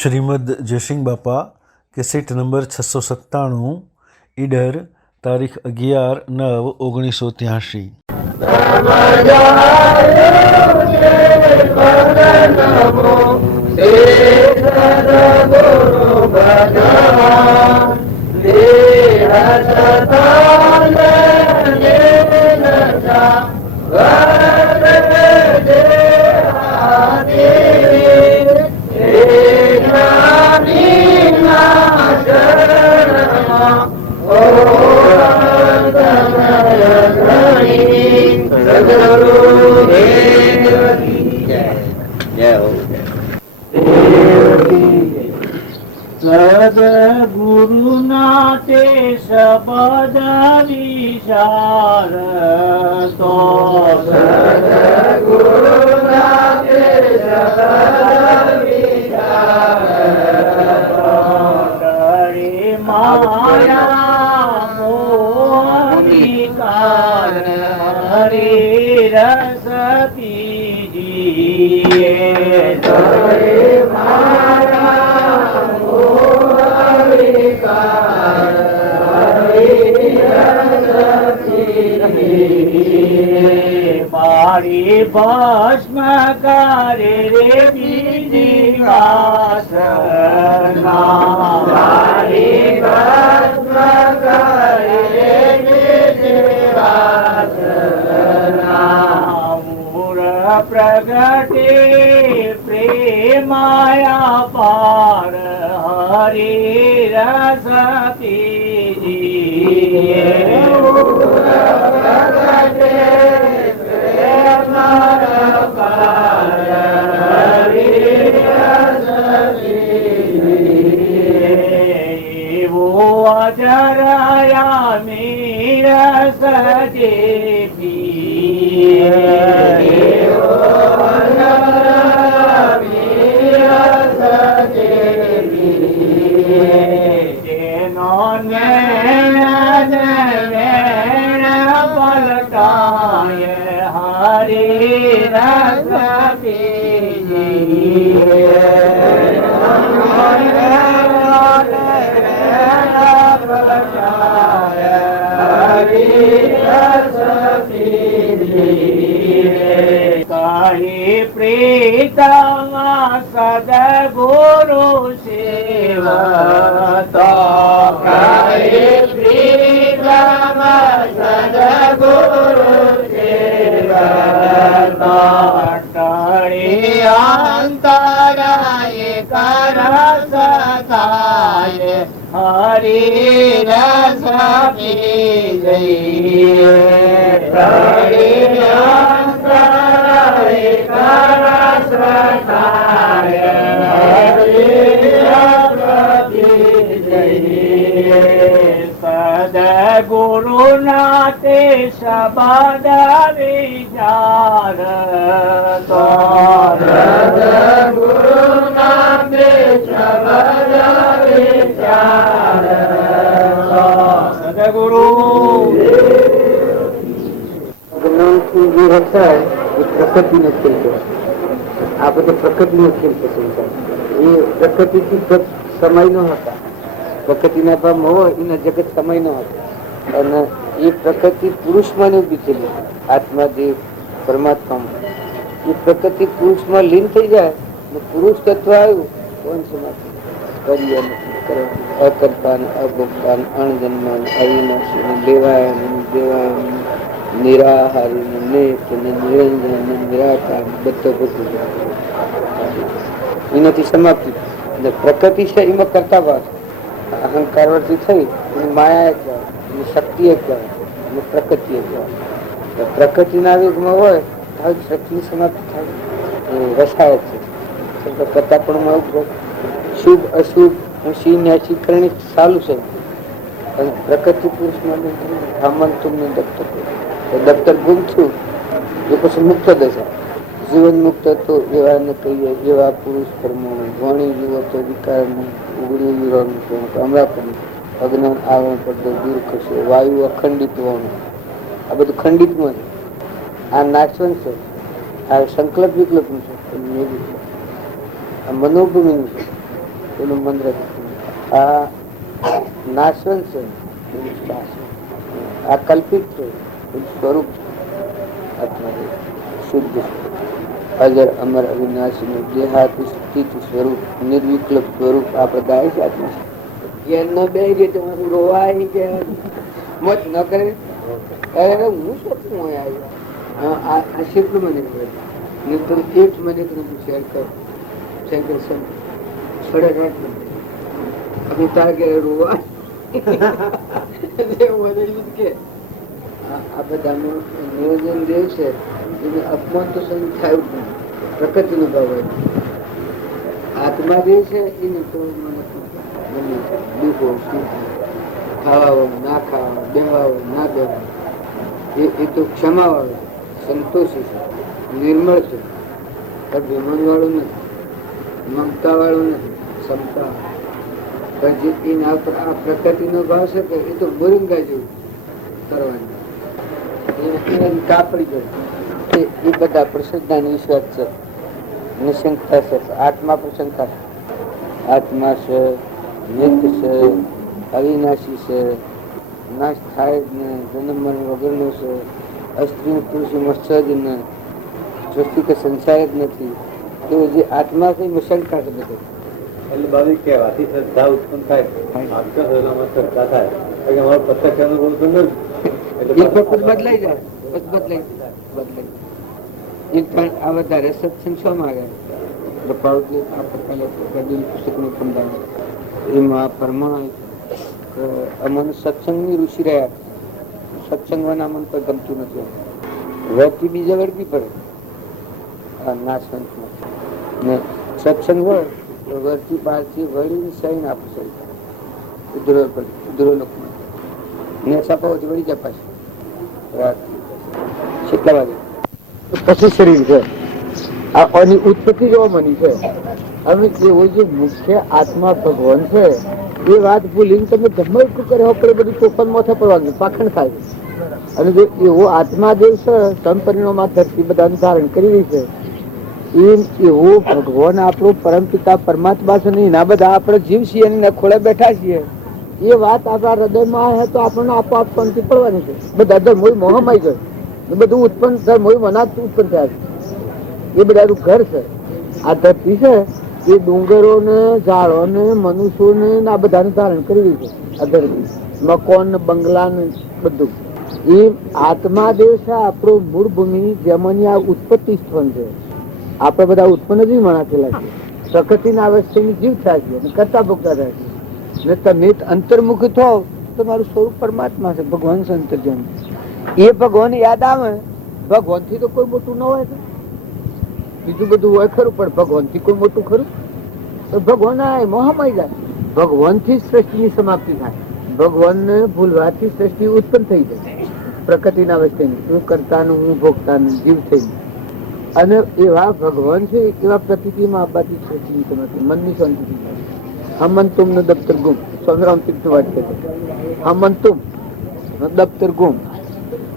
શ્રીમદ જયસિંહ બાપા cassette number 697 Idar તારીખ 11/9/1983। સદગુરુના તે શબ્દ વિચાર તો સદગુરુના તે શબ્દ વિચાર ડરે માયા મોહિકાર હરે રસ પીજીએ ડરે મારી ભસ્મ કરે રે બીજી વાસના મારી ભસ્મ કરે રે બીજી વાસના મૂળ પ્રગટે પ્રેમાયા પાર હરે રસ પીજીએ અજરાયા મીરસ જે જેનો વેણ પલટાય હરી રસ કહી પ્રીતમ સદગુરુ સેવતો કહી પ્રીતમ સદગુરુ સેવતો ટળી અંતરાય કરસ થાય હરી રસ પીજઈએ ટળી અંતરાય કરસ થાય હરી રસ પીજઈએ સદગુરુના તે શબ્દ વિચાર તો સદગુરુના તે શબ્દ વિચાર સદગુરુ જ્ઞાનથી જે રક્ષાય એ પ્રકૃતિનો ખેલ કહેવાય। આ બધો પ્રકૃતિનો ખેલ પસંદ થાય। એ પ્રકૃતિથી સમય નો હતા, પ્રકૃતિના ભાવ હોય એનો જગત સમય નો હતો અને એ પ્રકૃતિ પુરુષમાં ઉભી થયેલી આત્માદેવ પરમાત્મા એ પ્રકૃતિ પુરુષમાં લીન થઈ જાય ને પુરુષ તત્વ આવ્યું કોણ સમાધિ કર્યા નથી અકર્તા અભોગતા અણજન્મ અવિનાશી લેવાય દેવાય નિરાહારી નેત નિરંજન નિરાકાર બધો બધું એનાથી સમાપ્તિ પ્રકૃતિ છે એમાં કરતા ભાવ અહંકાર વર્તી થઈ માયા એક વાર શક્તિ એક વાર પ્રકૃતિ એક વાર પ્રકૃતિના વેગમાં હોય તો શક્તિની સમાપ્તિ થાય વસાય છે કરતા પણ શુભ અશુભ ઊંચી ન્યાચી કરણી ચાલુ છે અને પ્રકૃતિ પુરુષમાં બ્રાહ્મણ તુમને દફતર ગુમ થયું એ પછી મુક્ત દશા જીવન મુક્ત હતો એવા ને કહીએ એવા પુરુષ પરમાણુ વાણી જીવો તો વિકાર ઉગડી વિરોનું હમણાં પણ અજ્ઞાન આવરણ પડતો દૂર કરશે વાયુ અખંડિત હોવાનું આ બધું ખંડિતમાં છે। આ નાચવન છે, આ સંકલ્પ વિકલ્પનું છે, આ મનોભૂમિનું છે। એનું મંત્ર. આ નાશવંત છે, એનું શાશ્વત. આ કલ્પિત છે, એનું સ્વરૂપ આત્મા શુદ્ધ અજર અમર અવિનાશી દેહાતી સ્થિત સ્વરૂપ નિર્વિકલ્પ સ્વરૂપ આ પ્રદાય છે આત્મા. જ્ઞાન ન બે રીતે રોવાય કે મોજ ન કરે. હું શું હોય આ શેટલું મને એક મને શેર કર તારા ઘેર રોવા આ બધાનું નિયોજન દેવ છે. એને અપમાન તો સહન થાય જ નહીં. પ્રકૃતિ નો ભાવ હોય. આત્મા જે છે એને તો મને દુઃખો ખાવા ના ખાવા બેવા ના બેવા એ તો ક્ષમા વાળો સંતોષી છે, નિર્મળ છે. અભિમાન વાળું નથી, મમતા વાળું નથી, ક્ષમતા. પણ જે આ પ્રકૃતિ નો ભાવ છે કે એ તો મોરિંગા જેવું કરવાની કાપડી જાય. એ બધા પ્રસિદ્ધ વિશ્વાસ છે. નિશંકતા છે. આત્મા પ્રશંકા છે. આત્મા છે, નિત્ય છે, અવિનાશી છે, નાશ થાય જ ને, જન્મ મરણ વગરનું છે, અસ્ત્રી પુરુષમાં સજ ને, સૃષ્ટિ કે સંસાર જ નથી. તો જે આત્મા છે એમાં શંકા છે બધે. એટલે બાબી કહેવાથી શ્રદ્ધા ઉત્પન્ન થાય, શ્રદ્ધા થાય. અમારો પ્રત્યક્ષ અનુભવ તો નથી. બદલાઈ જાય, બદલાઈ. આ વધારે સત્સંગ શો માંગે એમાં પરમાણ અમને સત્સંગ ની ઋષિ રહ્યા. સત્સંગ અમન પર ગમતું નથી. વળતી બીજા વળગી પડે. નાશવંત ને સત્સંગ હોય તો વળતી પારથી વળી સહી ના પૂછાય. ઉધરો લોકમાં ને સપાવતી વળી જાય પાછી. કેટલા વાગે પછી શરીર છે. આની ઉત્પત્તિ જોવા મળી છે. હવે એવો જે મુખ્ય આત્મા ભગવાન છે એ વાત ભૂલીને તમે ગમે એટલું કરે પડે બધું તોફાન માથે પડવાનું પાખંડ થાય. અને જો એવો આત્મા દેવ છે સંપરિણોમાં ધરતી બધાનું ધારણ કરી રહી છે એવો ભગવાન આપણો પરમ પિતા પરમાત્મા છે ને એના બધા આપણે જીવ છીએ અને ખોળે બેઠા છીએ. એ વાત આપણા હૃદયમાં આવે તો આપણને આપોઆપ શાંતિ પડવાની છે. બધા ધર્મો મોહમાઈ જાય બધું ઉત્પન્ન ધર્મો મનાજ ઉત્પન્ન થયા છે. એ બધાનું ઘર છે. આ ધરતી છે એ ડુંગરો ને ઝાડો ને મનુષ્યો ને આ બધાનું ધારણ કરી રહ્યું છે. આ ધરતી મકોન બંગલા ને બધું એ આત્મા દેવ છે આપણો મૂળ ભૂમિ જેમાંની આ ઉત્પત્તિ સ્થાન છે. આપણે બધા ઉત્પન્ન જ મનાથેલા છે. પ્રકૃતિના અવસ્થાની જીવ થાય છે અને કરતા ભોગતા થાય છે. ને તમે અંતર્મુખ થો તો મારું સ્વરૂપ પરમાત્મા છે, ભગવાન છે અંતર્જ્ઞાન. એ ભગવાન યાદ આવે. ભગવાન થી તો કોઈ મોટું ન હોય, બીજું બધું હોય ખરું પણ ભગવાન થી કોઈ મોટું ખરું? તો ભગવાન મોહમાઈ જાય. ભગવાન થી સૃષ્ટિની સમાપ્તિ થાય. ભગવાન ને ભૂલવાથી સૃષ્ટિ ઉત્પન્ન થઈ જાય. પ્રકૃતિના અવસ્થાની હું કરતા હું ભોગતા જીવ થઈ. અને એવા ભગવાન છે એવા પ્રતિમાં આપવાથી સૃષ્ટિની સમાપ્તિ મનની શાંતિ થાય. હમંતુમ નો દફતર ગુમ. સ્વામિરામ તીર્થ વાત કરે હમંતુમ નો દફતર ગુમ.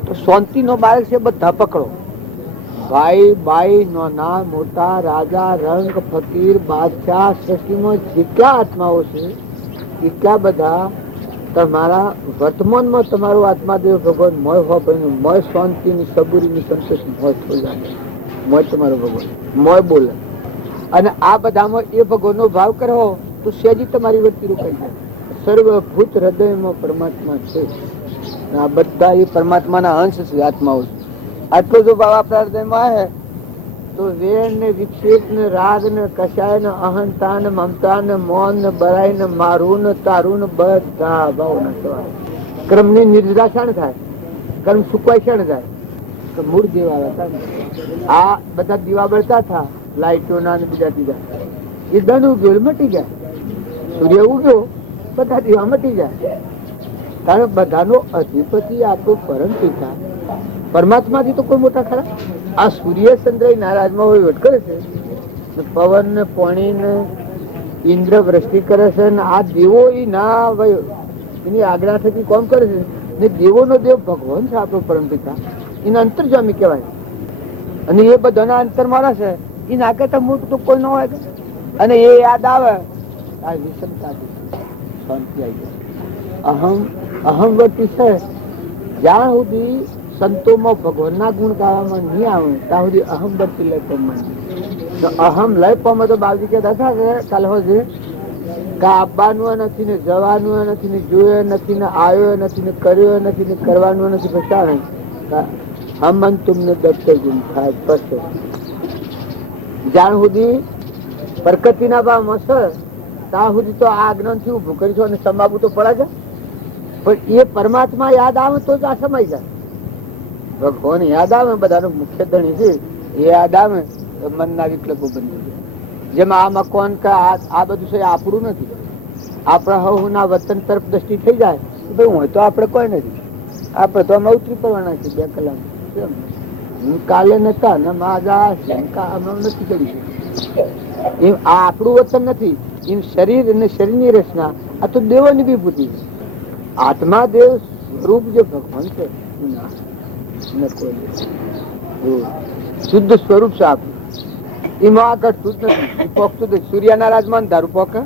તો શાંતિ નો બાળક છે બધા પકડો. ભાઈ બાઈ નાના મોટા રાજા રંગ ફકીર બાદશાહ સૃષ્ટિમાં જેટલા આત્માઓ છે એટલા બધા તમારા વર્તમાનમાં તમારો આત્માદેવ ભગવાન મોય હોય મોય શાંતિની સબુરીની સંતોષની મોય થઈ જાય. મોય તમારો ભગવાન મોય બોલે. અને આ બધામાં એ ભગવાનનો ભાવ કરો તો સહેજી તમારી વૃત્તિ રોકાઈ જાય. સર્વભૂત હૃદયમાં પરમાત્મા છે. આ બધા એ પરમાત્માના અંશ છે આત્માઓ. આટલો જો ભાવ આપણા હૃદયમાં આવે તો વેર ને વિક્ષેપ ને રાગ ને કશાય ને અહંતા ને મમતા ને મૌન ને બરાઈ ને મારું ને તારું ને બધા ભાવ ના કર્મ ની નિર્દાષણ થાય. કર્મ સુકવાઈષણ થાય. તો મૂળ જેવા હતા આ બધા દીવા બળતા હતા લાઈટો ના બીજા બીજા એ ધન ઉગ્યો મટી જાય. સૂર્ય ઉગ્યો બધા દીવા મટી જાય. કારણ બધાનો અધિપતિ આપણો પરમ પિતા પરમાત્માથી તો કોઈ મોટા ખરા? આ સૂર્ય ચંદ્ર નારાજમાં હોય વટ કરે છે. પવન ને પાણી ને ઇન્દ્ર વૃષ્ટિ કરે છે. આ દેવો એ ના એની આજ્ઞા થકી કોમ કરે છે. ને દેવો નો દેવ ભગવાન છે આપણો પરમ પિતા. એના અંતર્જામી કહેવાય. અને એ બધાના અંતર મારા છે. એ ના કરતા મોટું તો કોઈ ન હોય. અને એ યાદ આવે આ વિષમતાથી શાંતિ આવી જાય. અહમ વટી છે જ્યાં સુધી સંતોમાં ભગવાનના ગુણ ગાવામાં નહીં આવે ત્યાં સુધી અહમ વટી લય પમમાં. તો અહમ લય પમમાં તો બાબજી કહેતા હતા કે કાલ હોજે આવવાનું નથી ને જવાનું નથી ને જોયો નથી ને આવ્યો નથી ને કર્યો નથી ને કરવાનું નથી. બચાવે હમન તુમને દફતર ગુમ થાય પછી જ્યાં સુધી પ્રકૃતિના ભાવમાં છે ત્યાં સુધી તો આ જ્ઞાન થી ઉભું કરીશું અને સમાવવું તો પડે છે. પણ એ પરમાત્મા યાદ આવે તો જ આ સમાઈ જાય. ભગવાન યાદ આવે બધાનો મુખ્ય ધણી છે એ યાદ આવે તો મનના વિકલ્પો બની જાય. જેમાં આ મકાન કે આ બધું છે આપણું નથી. આપણા હવના વતન તરફ દ્રષ્ટિ થઈ જાય ભાઈ હું તો આપણે કોઈ નથી. આપણે તો આમાં ઉતરી પડવાના છે 2 કલાક. કાલે નતા ને નથી કરી એમ આ આપણું વતન નથી. એમ શરીર અને શરીરની રચના આ તો દેવોની વિભૂતિ છે. આત્મા દેવ સ્વરૂપ જે ભગવાન છે શુદ્ધ સ્વરૂપ છે આપણું. એમાં આગળ શુદ્ધ નથી પોખતું. સૂર્યના રાજમાં દારૂ પોકે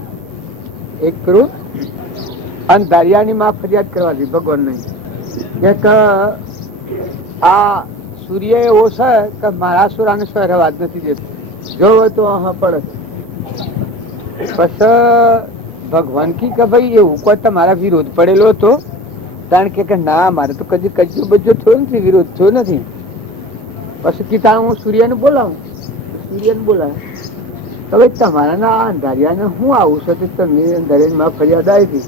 એક કરું અને દારિયાની માં ફરિયાદ કરવાથી ભગવાન નહીં કે આ સૂર્ય એવો છે કે મારા સુરાને રવા જ નથી દેતો. જોવો તો પડે પછી ભગવાન કી કે ભાઈ એવું કોઈ તમારા વિરોધ પડેલો હતો કારણ કે ના મારે તો કદી કજ્જો બજ્જો થયો નથી, વિરોધ થયો નથી. પછી કીધા હું સૂર્યને બોલાવું. સૂર્યને બોલાવે તો ભાઈ તમારા ના અંધારિયાને હું આવું છે તમે અંધારિયાની માં ફરિયાદ આવી હતી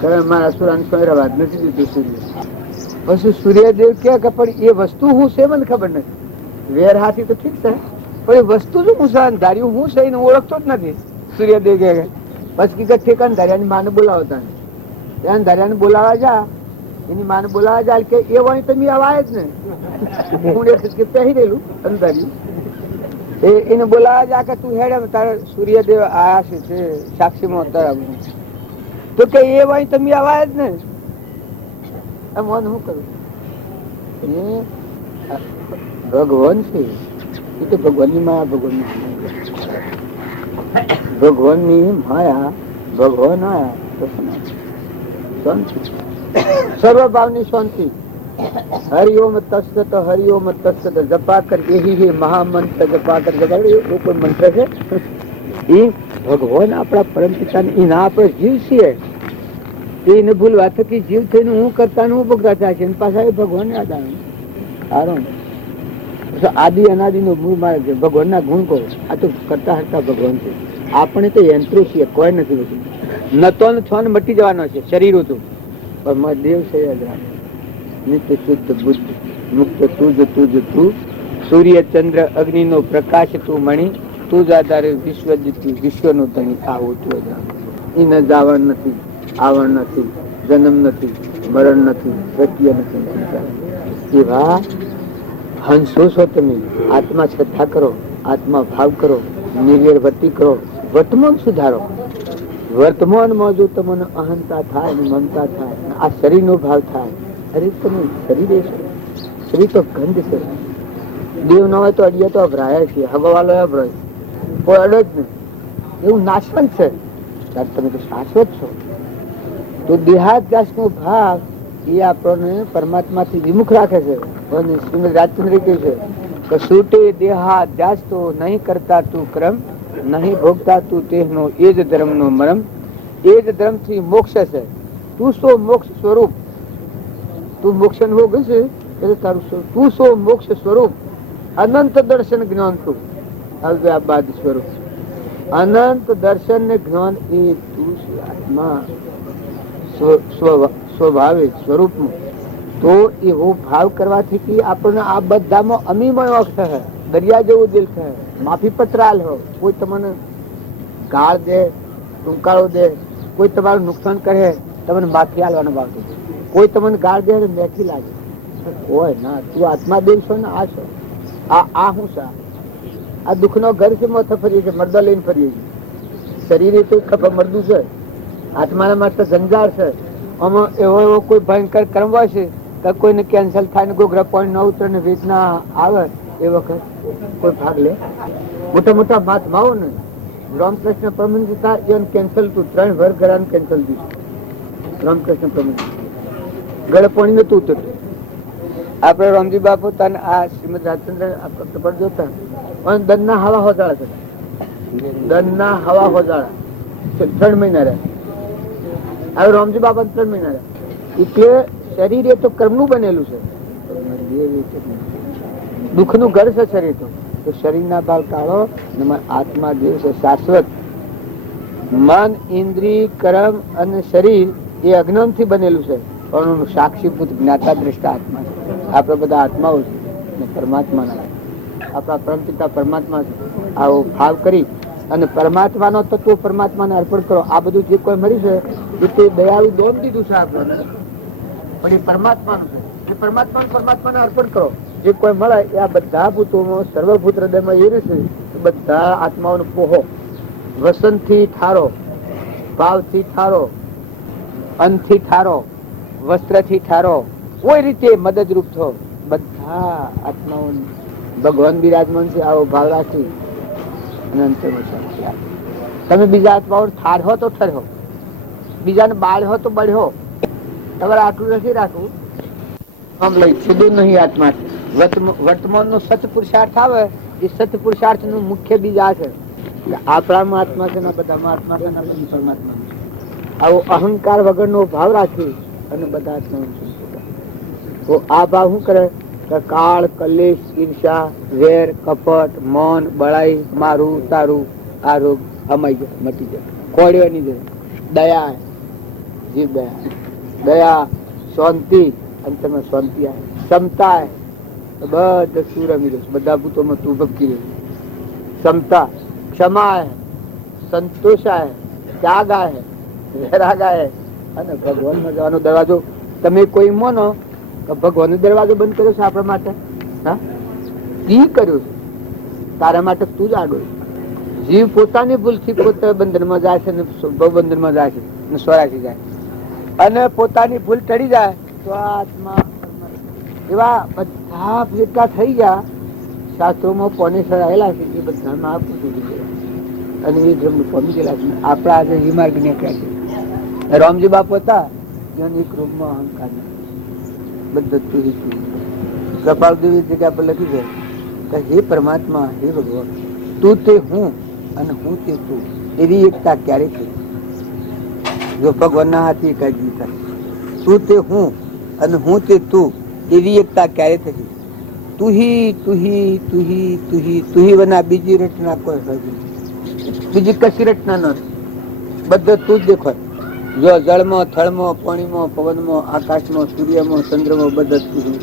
કારણ મારા સુરાને કોઈ રવા જ નથી દીધું સૂર્ય. પછી સૂર્યદેવ કે પણ એ વસ્તુ હું છે મને ખબર નથી. વેર હાથી તો ઠીક છે પણ એ વસ્તુ જ હું છે અંધાર્યું હું છે એને ઓળખતો જ નથી. સૂર્યદેવ કે પછી ઠીક અંધારિયાની માને બોલાવતા અંધારિયાને બોલાવા જા એની માને બોલાવા જાય કે એ વાણી તમે આવાય જ ને હું પહેરી રહેલું અંધાર્યું એને બોલાવા જા કે તું હેડે તારે સૂર્યદેવ આયા છે સાક્ષીમાં તરાવું તો કે એ વાણી તમે આવાય જ ને મન શું કરું. ભગવાન છે એ તો ભગવાનની માયા ભગવાનની માયા ભગવાન આયા શાંતિ સર્વભાવની શાંતિ. હરિઓમ તસ્સત હરિઓમ તસ્સત જપા કર એ મહામંત્ર જપા કર જપા કોઈ મંત્ર છે એ ભગવાન આપણા પરમ પિતા એના આપણે જીવ છીએ એને ભૂલવા થકી જીવ થઈને હું કરતા હું ભોગતા થાય છે પાછા એ ભગવાન યાદ આવે. આદિ અનાદિ નો મૂળ માર્ગ છે. ભગવાન ના ગુણ કહો આ તો કરતા હરતા ભગવાન છે. આપણે તો યંત્રો છીએ કોઈ નથી બધું નતો ને છો ને મટી જવાનો છે શરીર હતું પણ દેવ છે યાદ રાખ. નિત્ય શુદ્ધ બુદ્ધ મુક્ત તુજ તું સૂર્ય ચંદ્ર અગ્નિ નો પ્રકાશ તું મણી તું જ આધારે વિશ્વ જીતી વિશ્વ નું ધણી આવું તું એને જાવણ નથી આવણ નથી જન્મ નથી મરણ નથી સત્ય નથી. એવા હંસો છો તમે. આત્મા શ્રદ્ધા કરો, આત્મા ભાવ કરો, નિર્વેર વૃત્તિ કરો, વર્તમાન સુધારો. વર્તમાનમાં જો તમને અહંતા થાય મમતા થાય આ શરીર નો ભાવ થાય અરે તમે શરીર છે શરીર તો ગંધ છે. દેવ ન હોય તો અડિયા તો અભરાયા છે હવાવાલો અભરાય કોઈ અડે જ નહીં એવું નાશવંત છે. ત્યારે તમે તો શાશ્વત છો. તો દેહાદ્યાસ નો ભાવ એ આપણને પરમાત્મા થી વિમુખ રાખે છે. શ્રીમદ રાજચંદ્ર કહે છે કે છૂટે દેહાદ્યાસ તો નહીં કરતા તું ક્રમ નહીં ભોગતા તું તેનો એ જ ધર્મ નો મરમ. એ જ ધર્મ થી મોક્ષ છે. તું સો મોક્ષ સ્વરૂપ. તું મોક્ષ ભોગ છે એટલે તારું તું સો મોક્ષ સ્વરૂપ. અનંત દર્શન જ્ઞાન તું અવ્યાબાદ સ્વરૂપ. અનંત દર્શન ને જ્ઞાન એ તું આત્મા સ્વભાવે સ્વરૂપમાં. તો એવો ભાવ કરવાથી આપણને આ બધામાં અમીમય છે. દરિયા જેવું દિલ છે. માફી પત્રાલ હો. કોઈ તમને ગાળ દે ટૂંકાળો દે કોઈ તમારું નુકસાન કરે તમને માફી આલવાનો ભાવ. કોઈ તમને ગાળ દે મેથી લાગે હોય ના તું આત્મા દેવ છો ને આ છો આ હું છે આ દુઃખ નો ઘર છે મોથે ફરીએ છે મરદા લઈને ફરીએ છીએ. શરીર તો ખબર મરદું છે આત્માના માટે જંજાર છે. આમાં એવો કોઈ ભયંકર કર્મ હોય છે કે કોઈને કેન્સલ થાય ને કોઈ ગ્રહ પોઈન્ટ ન ઉતરે ને વેદના આવે એ વખત કોઈ ભાગ લે. મોટા મોટા મહાત્માઓ ને રામકૃષ્ણ પરમહંસ હતા એને કેન્સલ તું 3 વર્ષ ઘરાનું કેન્સલ થયું. રામકૃષ્ણ પરમહંસ ગળે પાણી નતું ઉતરતું. આપડે રામજી બાપુ પોતાને આ શ્રીમદ રાજચંદ્ર પર જોતા પણ દનના હવા હોજાળા હતા. દનના હવા હોજાળા 3 મહિના રહ્યા. હવે રામજી બાપા 3 મહિના રહ્યા. એટલે શરીર એ તો કર્મનું બનેલું છે, દુઃખનું ઘર છે શરીર. તો શરીરના ભાવ ટાળો. આત્મા દેવ છે શાશ્વત. મન, ઇન્દ્રિય, કર્મ અને શરીર એ અજ્ઞાન થી બનેલું છે, પણ સાક્ષીભૂત જ્ઞાતા દ્રષ્ટા આત્મા છે. આપડે બધા આત્માઓ છે, પરમાત્માના આપણા પરમપિતા પરમાત્મા છે. આવો ભાવ કરી અને પરમાત્માનો તત્વ પરમાત્માને અર્પણ કરો. આ બધું જે કોઈ મળ્યું છે એ તે દયાળુ દોન દીધું છે આપણે, પણ એ પરમાત્માનું છે. એ પરમાત્માને અર્પણ કરો. જે કોઈ મળે એ આ બધા ભૂતોમાં સર્વભૂત હૃદયમાં એ રહેશે. બધા આત્માઓનો પોહો વસનથી ઠારો, ભાવથી ઠારો, અન્નથી ઠારો, વસ્ત્રથી ઠારો, કોઈ રીતે મદદરૂપ થો. બધા આત્માઓ ભગવાન બિરાજમાન છે. આવો ભાવ રાખી અને અંતમાં શાંતિ આપે. તમે બીજા આત્માઓ ઠારહો તો ઠરહો, બીજાને બાળહો તો બળહો. તમારે આટલું નથી રાખવું. આમ લઈ છૂદું નહીં આત્મા. વર્તમાન નો સત પુરુષાર્થ આવે એ સત પુરુષાર્થ નું મુખ્ય બીજ આ છે. આપણામાં આત્મા છે, બધામાં આત્મા છે, પરમાત્મા. આવો અહંકાર વગરનો ભાવ રાખી અને બધા આત્મા. આ ભાવ શું કરે? કાળ, કલેશ, ઈર્ષા, વેર, કપટ, મૌન, બળાઈ, મારું તારું, આ રોગ અમાઈ જાય, મટી જાય, ખોડ્યો નહીં જાય. દયા, જીવ દયા, દયા, શાંતિ, અંતમાં શાંતિ આવે, ક્ષમતા, બધા સુર અમીરો બધા ભૂતોમાં તું ભક્તિ રહે. ક્ષમતા, ક્ષમા હે, સંતોષ હે, ત્યાગ હે, વૈરાગ હે. અને ભગવાનમાં જવાનો દરવાજો તમે કોઈ માનો કે ભગવાન નો દરવાજો બંધ કર્યો છે આપણા માટે? હા, ઈ કર્યું છે તારા માટે. તું જ આડો. જીવ પોતાની ભૂલથી પોતે બંધનમાં જાય છે, બંધનમાં જાય છે, સ્વરાશી જાય. અને પોતાની ભૂલ ટળી જાય તો આત્મા એવા બધા ભેગા થઈ ગયા. શાસ્ત્રોમાં પોને સરાયેલા છે એ બધામાં આ પૂછું ગયા અને એ બ્રહ્મ પામી ગયેલા છે. આપણા આજે એ માર્ગ નીકળ્યા છે. રામજી બાપુ હતા એક રૂપમાં અહંકાર બધું. કપાલદેવી જગ્યા પર લખી છે કે હે પરમાત્મા, હે ભગવાન, તું તે હું અને હું તે તું, એવી એકતા ક્યારે થઈ? જો ભગવાનના હાથે એકાગ્રી થાય. તું તે હું અને હું તે તું, એવી એકતા ક્યારે થઈ? તુહી તુહી તુહી તુહી તુહી વના બીજી રચના કોઈ હોય, બીજી કશી રચના નથી. બધું તું જ દેખાય. જો જળમાં, થળમાં, પાણીમાં, પવનમાં, આકાશમાં, સૂર્યમાં, ચંદ્રમાં, બધા તું.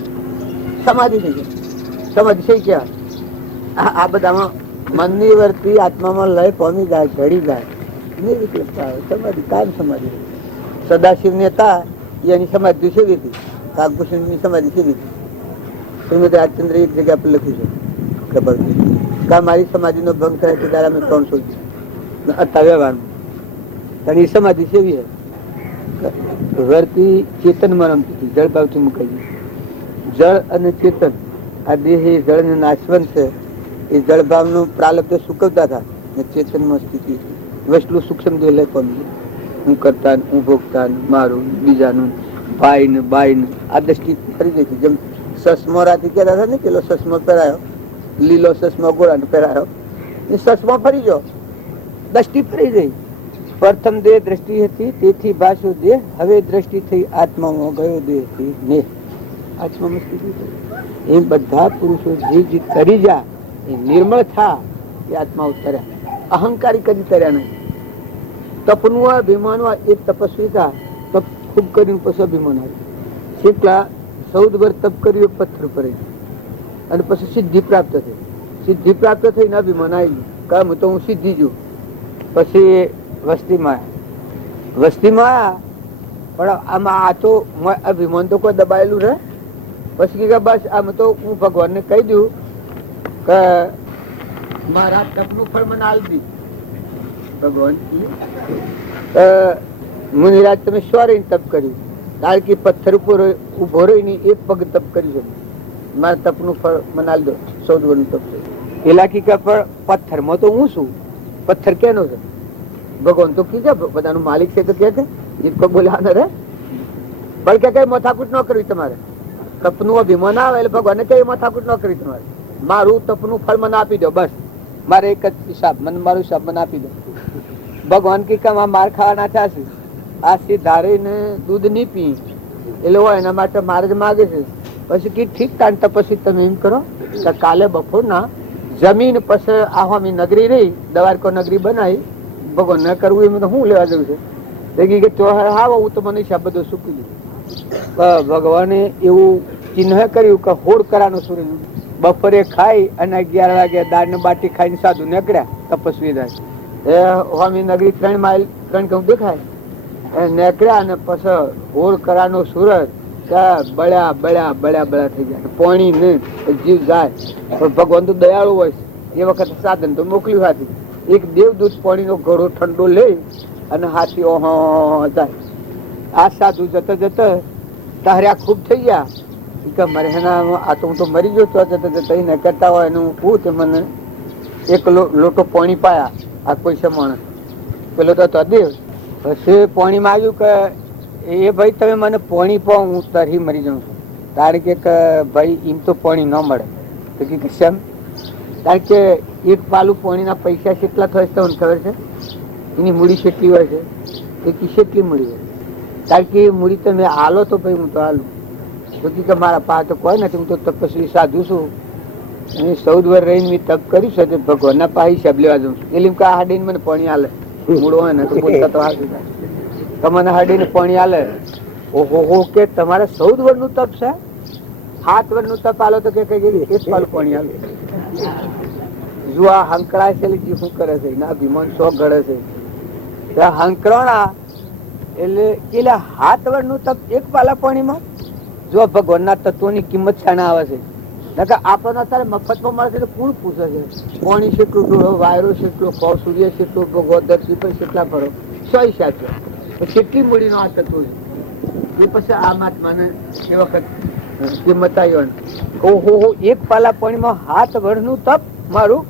સમાધિ થઈ જાય. સમાધિ થઈ ગયા. આ બધામાં મનની વર્તી આત્મામાં લય પામી જાય, ઘડી જાય. નિર્વિકલ્પતા આવે સમાધિ, કાયમ સમાધિ. સદાશિવ ને હતા એની સમાધિ સેવી હતી. કાગભૂષણ ની સમાધિ સેવી હતી. શ્રીમદ રાજચંદ્ર એક જગ્યા પર લખ્યું છે ખબર કે મારી સમાધિ નો ભંગ થાય તો તારા મેં 300 હતા વ્યવહારમાં. એ સમાધિ સેવી વર્તી ચેતનમાં રમતી, જળ ભાવથી મુકાઈ. જળ અને ચેતન આ દેહ જળ ને નાશવંત છે. એ જળ ભાવ નું પ્રાલબ્ધ સુકવતા હતા ને ચેતનમાં સ્થિતિ વસ્તુ સૂક્ષ્મ દેહ લઈ પામી. હું કરતા, હું ભોગતા, મારું, બીજાનું, ભાઈ ને બાઈ ને આ દ્રષ્ટિ ફરી ગઈ છે. જેમ સસમો રાતી કહેતા હતા ને, પેલો સસમો પહેરાયો, લીલો સસમો ગોળા ને પહેરાયો, એ સસમો ફરી ગયો, દ્રષ્ટિ ફરી ગઈ. પ્રથમ દેહ દ્રષ્ટિ હતી, તેથી ભાષો દેહ, હવે દ્રષ્ટિ થઈ આત્મામાં ગયો દેહ ને આત્મામાં સ્થિતિ થઈ. એ બધા પુરુષો જે કરી જા એ નિર્મળ થા એ આત્મા ઉતર્યા. અહંકારી કદી તર્યા નહીં. તપનું અભિમાન એક તપસ્વી હતા, તપ ખૂબ કરીને પછી અભિમાન આવ્યું. કેટલા 14 વર્ષ તપ કર્યું પથ્થર પર અને પછી સિદ્ધિ પ્રાપ્ત થઈ. સિદ્ધિ પ્રાપ્ત થઈને અભિમાન આવી કામ તો હું સિદ્ધિ છું. પછી વસ્તીમાં આવ્યા પણ આમાં આ તો અભિમાન તો કોઈ દબાયેલું રહે. પછી કે બસ આમ તો હું ભગવાનને કહી દઉં કે મારા તપનું ફળ મને આલ દી. ભગવાન મુનિરાજ તમે સો રહીને તપ કર્યું, તારકી પથ્થર ઉપર ઉભો રહીને એક પગ તપ કર્યું, મારા તપનું ફળ મને આલ દો. 14 વર્ષનું તપ થયું. પેલા કી કે પથ્થરમાં તો હું છું પથ્થર કેનો છે? ભગવાન તો કીધે બધાનું માલિક છે તો કે જીતકો બોલ્યા ન રે. બળ કે કઈ માથાકૂટ ન કરવી તમારે. તપનું અભિમાન આવે એટલે ભગવાન કઈ માથાકૂટ ન કરવી તમારે. મારું તપનું ફળ મને આપી દો, બસ મારે એક જ હિસાબ, મને મારું હિસાબ મને આપી દો. ભગવાન કી કામ માર ખાવાના થશે, આ સી ધારીને દૂધ નહીં પી એટલે હોય એના માટે મારે જ માગે છે. પછી કે ઠીક કારણ તો પછી તમે એમ કરો કે કાલે બપોરના જમીન પછી આહોમી નગરી રહી, દ્વારકો નગરી બનાવી, ભગવાન ન કરવું એમ તો શું લેવા જવું છે? કે ચોહાર આવો હું તો મને હિસાબ બધો સૂકી દીધું. ભગવાને એવું ચિહ્ન કર્યું કે હોળ કરાનો સૂર્ય બપોરે ખાઈ અને 11 વાગે દાળ ને બાટી ખાઈને સાધુ નીકળ્યા તપસ્વી થાય. હોમી નગરી 3 માઇલ 3 કમ દેખાય નીકળ્યા અને પછી હોળ કરાનો સૂરજ બળ્યા બળ્યા બળ્યા બળ્યા થઈ ગયા. પાણી ને જીવ જાય. ભગવાન તો દયાળુ હોય છે. એ વખત સાધન તો મોકલ્યું હાથી. એક દેવદૂત પાણી નો ઘડો ઠંડો લઈ અને હાથી ઓહો જાય. આ સાધુ જતા જતા તાર્યા ખૂબ થઈ ગયા કે મારે આ તો હું તો મરી ગયો તો જતા જતા ન કરતા હોય એનું હું તે મને એક લોટો પાણી પાયા. આ કોઈ છે માણસ પેલો તો દેવ. પછી પાણીમાં આવ્યું કે એ ભાઈ તમે મને પાણી પાવ, હું તરહી મરી જાઉં છું. કારણ કે ભાઈ એમ તો પાણી ન મળે. તો કે કેમ? કારણ કે એક પાલું પાણીના પૈસા કેટલા થાય છે તમને ખબર છે? એની મૂડી કેટલી હોય છે? એ કેટલી મૂડી હોય? કારણ કે એ મૂડી તમે હાલો તો ભાઈ હું તો હાલું. તો કે મારા પાસે તો કોઈ નથી, હું તો તપસ્વી સાધુ છું, 14 વર્ષ રહીને મેં તપ કર્યું છે, તે ભગવાનના પાસે હિસાબ લેવા જાઉં છું. એટલે કા હાડીને મને પાણી હાલે મૂળો હોય ને તો બોલતા તો હાલ તમને હાડીને પાણી હાલે. ઓહો કે તમારે 14 વર્ષનું તપ છે, 7 વર્ષનું તપ હાલો તો કે એક પાલું પાણી હાલે. જો આ હંકળાય છે શું કરે છે? ના અભિમાન 100 ઘડે છે. હંકરોણા એટલે 7 વર્ષનું તપ એક પાલા પાણીમાં. જો ભગવાનના તત્વોની કિંમત શાને આવે છે? આપણને અત્યારે મફતમાં મળે છે તો કોણ પૂછે છે? પાણી કેટલું ડોળો, વાયરો કેટલો, સૂર્ય કેટલો, ગોદર કેટલા ભરો, 100 હિસાબ છે. કેટલી મૂડીનો આ તત્વ છે? એ પછી આ મહાત્માને એ વખત કિંમત આવ્યો. ઓહો એક પાલા પાણીમાં 7 વર્ષનું તપ મારું.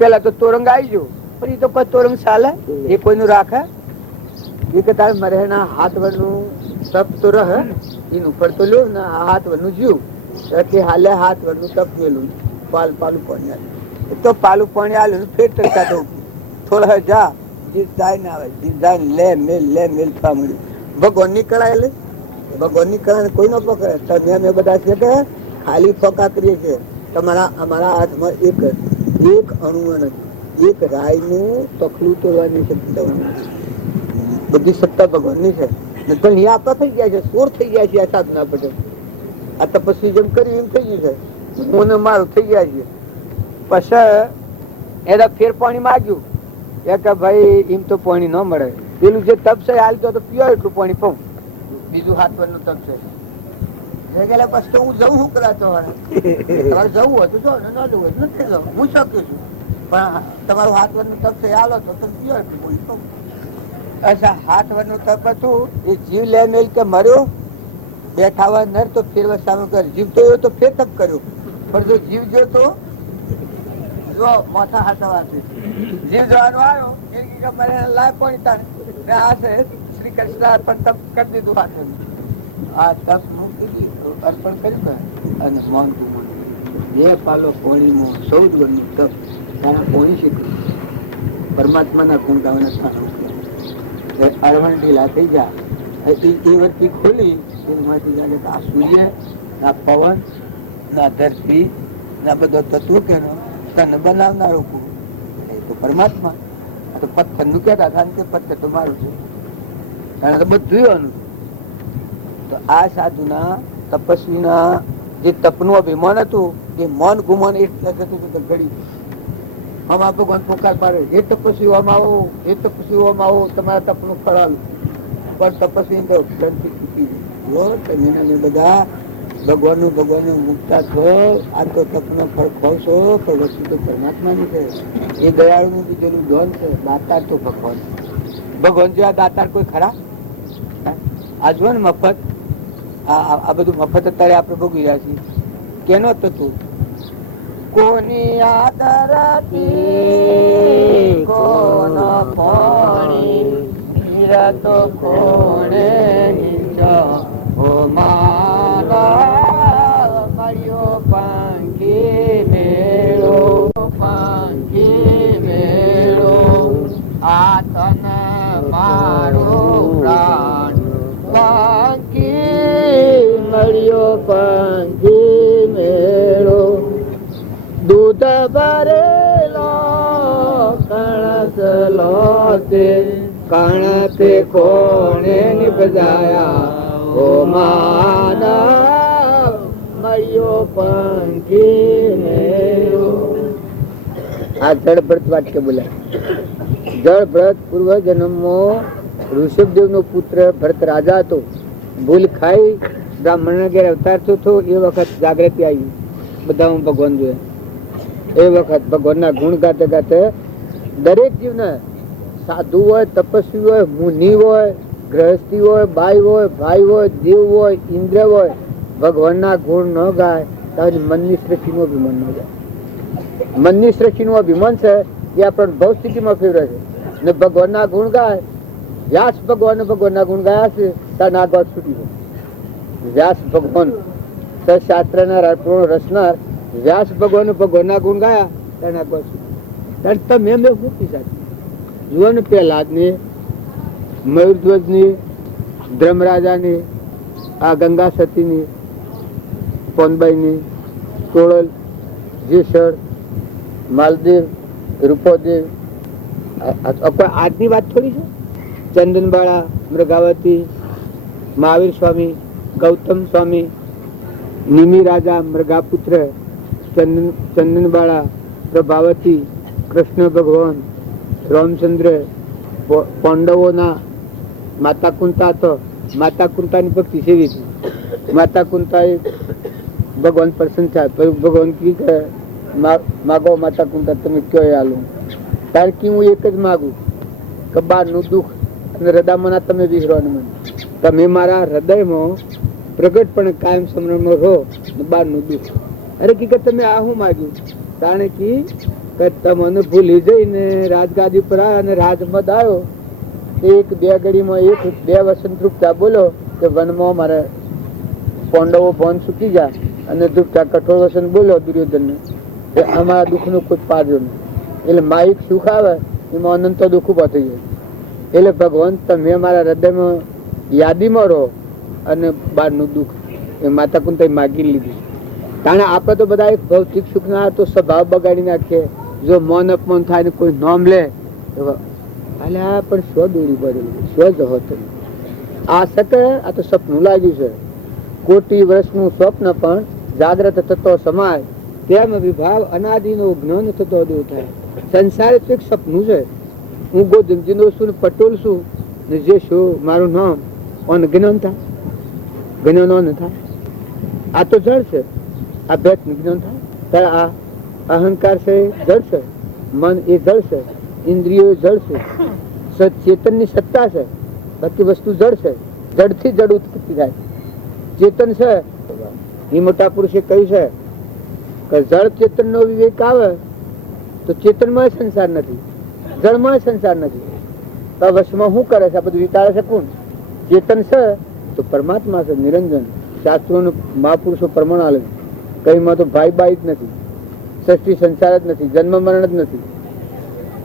પેલા તો તોરંગ આવી ગયું, પણ એ તો કોઈ તોરંગ ચાલે? એ કોઈનું રાખે? એ કે તારે મરે 7 વર્ષનું તપ તો રહે, એનું ફળ તો લ્યો ને 7 વર્ષનું જીવ. હાલે 7 વર્ષનું તપ ગયેલું પાલું પાણી આવ્યું તો પાલું પાણી આવ્યું ફેર તરતા તો થોડા જા જીત જાય ને આવે, જીત જાય ને લે મેલ થવા મળ્યું. ભગવાન ની કળા એટલે ભગવાન ની કળા કોઈ ન પકડે. તમે અમે બધા છે કે ખાલી ફકા કરીએ છીએ. અમારા હાથમાં એક અણુ નથી. એક રાય નું તકલું તોડવાની શક્તિ બધી સત્તા ભગવાન ની છે. પણ આપતા થઈ ગયા છે, સોર થઈ ગયા છે. આ સાધના પટેલ આ તપસ્વી જેમ કરી એમ થઈ ગયું છે. હું મારું થઈ ગયા છે. પછી એના ફેર પાણી માગ્યું કે ભાઈ એમ તો પાણી ન મળે. પેલું જે તપ છે હાલ તો પીઓ એટલું પાણી પાઉં. બીજું 7 વર્ષનું તપ છે. પછી તો હું જવું શું કરા તમારે જવું હોય તો જો ને, ન જવું હોય નથી જવું. હું શક્યું છું, પણ તમારું 7 વર્ષનું તપ છે હાલો તો તમે પીઓ એટલું પાણી પાઉં. અચ્છા 7 વર્ષનું તપ હતું. એ જીવ લે મેલ કે મર્યો બેઠા હોય નર તો ફેરવા સામે કર. જીવ તો એવો તો ફેર તપ કર્યો, પણ જો જીવ જો તો જો માથા હાથવા જીવ જવાનો આવ્યો એ મને લાય પાણી તારે આ છે શ્રી કૃષ્ણ પણ તપ કરી દીધું. હાથ આ તપ મૂકી દીધું, અર્પણ કર્યું અને મૌન જે પાલો પાણીમાં 14 વર્ષનું તપ ત્યાં પાણી શીખ્યું. પરમાત્માના કુંડાઓના સ્થાનો અરવણ ઢીલા થઈ ગયા. એ વસ્તી ખોલી એમાંથી જાણે આ સૂર્ય ના પવન ના ધરતી ના બધો તત્વો કેનો તને બનાવનારો એ તો પરમાત્મા. આ તો પથ્થર નું કેતા હતા કે પથ્થર તો મારું છે, કારણ કે બધું એનું. તો આ સાધુના તપસ્વીના જે તપનું અભિમાન હતું એ મન ગુમાન એટલે ઘડી આમાં ભગવાન પોકાર પાડે. જે તપસ્વી આમાં આવો, જે તપસ્વી આમાં આવો, તમારા તપનું ફળ પણ તપસ્વી તો તમે બધા ભગવાન મુક્તા છો. આ તો તપનો ફળ ખોશો તો વસ્તુ તો પરમાત્માની છે. એ દયાળુનું બીજેલું ધન છે. દાતાર તો ભગવાન જેવા દાતાર કોઈ ખરા? આ જો ને મફત આ બધું મફત અત્યારે આપણે ભોગવી રહ્યા છીએ. કેનો તત્વ કોની આદરથી કોન પાણી તો કોણે નીચો હો મારા મળ્યો પાંખી મેળો આતન મારો પ્રાણ પાંખી મળ્યો પાંખી મેળો દૂધ ભરેલો કણસ લોતે કણતે કોણે નિપજાયા ઓ માનવ મળ્યો પંખી મેળો. આ જળભરત વાક્ય બોલ્યા. જળભરત પૂર્વ જન્મમાં ઋષભદેવ નો પુત્ર ભરત રાજા હતો. ભૂલ ખાઈ બ્રાહ્મણ ઘેર અવતાર થયો. એ વખત જાગૃતિ આવી, બધા ભગવાન જોયા. એ વખત ભગવાનના ગુણ ગાતે ગાતે દરેક જીવને, સાધુ હોય, તપસ્વી હોય, મુનિ હોય, ગ્રહસ્થી હોય, બાઈ હોય, ભાઈ હોય, દેવ હોય, ઇન્દ્ર હોય, ભગવાનના ગુણ ન ગાય તો મનની સૃષ્ટિનું અભિમાન ન જાય. મનની સૃષ્ટિનું અભિમાન છે એ આપણને ભવ સ્થિતિમાં ફેરવે છે. ને ભગવાનના ગુણ ગાય. વ્યાસ ભગવાનના ગુણ ગાયા છે ત્યાં નાગવાડ છૂટી છે. વ્યાસ ભગવાન શાસ્ત્રના રચનાર વ્યાસ ભગવાનના ગુણ ગાયા ત્યાં નાગવાડ છૂટી. તમે મેં મૂકી સાથે જુઓ ને, પ્રહલાદની, મયુરધ્વજની, ધર્મરાજાની, આ ગંગા સતીની, પોનબાઈની, કોળલ, જેસર, માલદેવ, રૂપોદેવ, આજની વાત થોડી છે. ચંદનબાળા, મૃગાવતી, મહાવીર સ્વામી, ગૌતમ સ્વામી, નિમિ રાજા, મૃગાપુત્ર, ચંદનબાળા, પ્રભાવતી, કૃષ્ણ ભગવાન, રામચંદ્ર, પાંડવોના માતા કુંતા. તો માતા કુંતાની ભક્તિ સેવી હતી. માતા કુંતા ભગવાન પ્રસન્ન થયા. ભગવાન કી કે માગો માતા કુંતા, તમે કયો હાલો. કારણ કે હું એક જ માગું કે બહારનું દુઃખ અને હૃદયમાં તમે વિસરો મને. તમે મારા હૃદયમાં પ્રગટપણે કાયમ સમરણમાં રહો ને બહારનું દુઃખ. અરે કી કે તમે આ શું માગ્યું? કારણ કે તમને ભૂલી જઈને રાજગાદી પર આવ્યા અને રાજમદ આવ્યો. એક બે ઘડીમાં બે વસંત રૂપતા બોલો કે વનમાં મારે પાંડવો ભવન સુકી જાય અને દુઃખતા કઠોર વસંત બોલો દુર્યોધન ને અમારા દુઃખ નું કોઈ પાડ્યો નહીં. એટલે માહિક સુખ આવે એમાં અનંત દુઃખ ઉભા થઈ જાય. એટલે ભગવાન તમે મારા હૃદયમાં યાદીમાં રહો અને બહારનું દુઃખ એ માતા કુંતા માગી લીધું. કારણ આપણે તો બધા એક ભૌતિક સુખ ના તો સ્વભાવ બગાડી નાખીએ. જો મન અપમાન થાય ને કોઈ નામ લે પણ સ્વ દોડી પડેલું, સ્વ જહોત આ શકે. આ તો સપનું લાગ્યું છે. કોટી વર્ષનું સ્વપ્ન પણ જાગ્રત થતો સમાય તેમ વિભાવ અનાદિનો જ્ઞાન થતો દૂર થાય. સંસાર તો એક સપનું છે. હું ગોધમજીનો છું ને પટોલ છું ને જે છું મારું નામ ઓન જ્ઞાન થાય, જ્ઞાન થાય. આ તો જળ છે. આ ભેટ નું જ્ઞાન થાય. આ અહંકાર છે જળ છે, મન એ જળ છે, ઇન્દ્રિયો જળ છે, ચેતન ની સત્તા છે. બાકી વસ્તુ જળ છે. જળ થી જળ ઉત્પત્તિ થાય. ચેતન છે એ મોટા પુરુષે કહ્યું છે કે જળ ચેતન નો વિવેક આવે તો ચેતનમાં સંસાર નથી, જળમાં સંસાર નથી. તો વશમાં શું કરે છે? આ બધું વિચારે છે કોણ? ચેતન છે તો પરમાત્મા છે, નિરંજન. શાસ્ત્રો મહાપુરુષો પ્રમાણ આલે કઈમાં તો ભાઈ બાઈ જ નથી, સૃષ્ટિ સંસાર જ નથી, જન્મ મરણ જ નથી.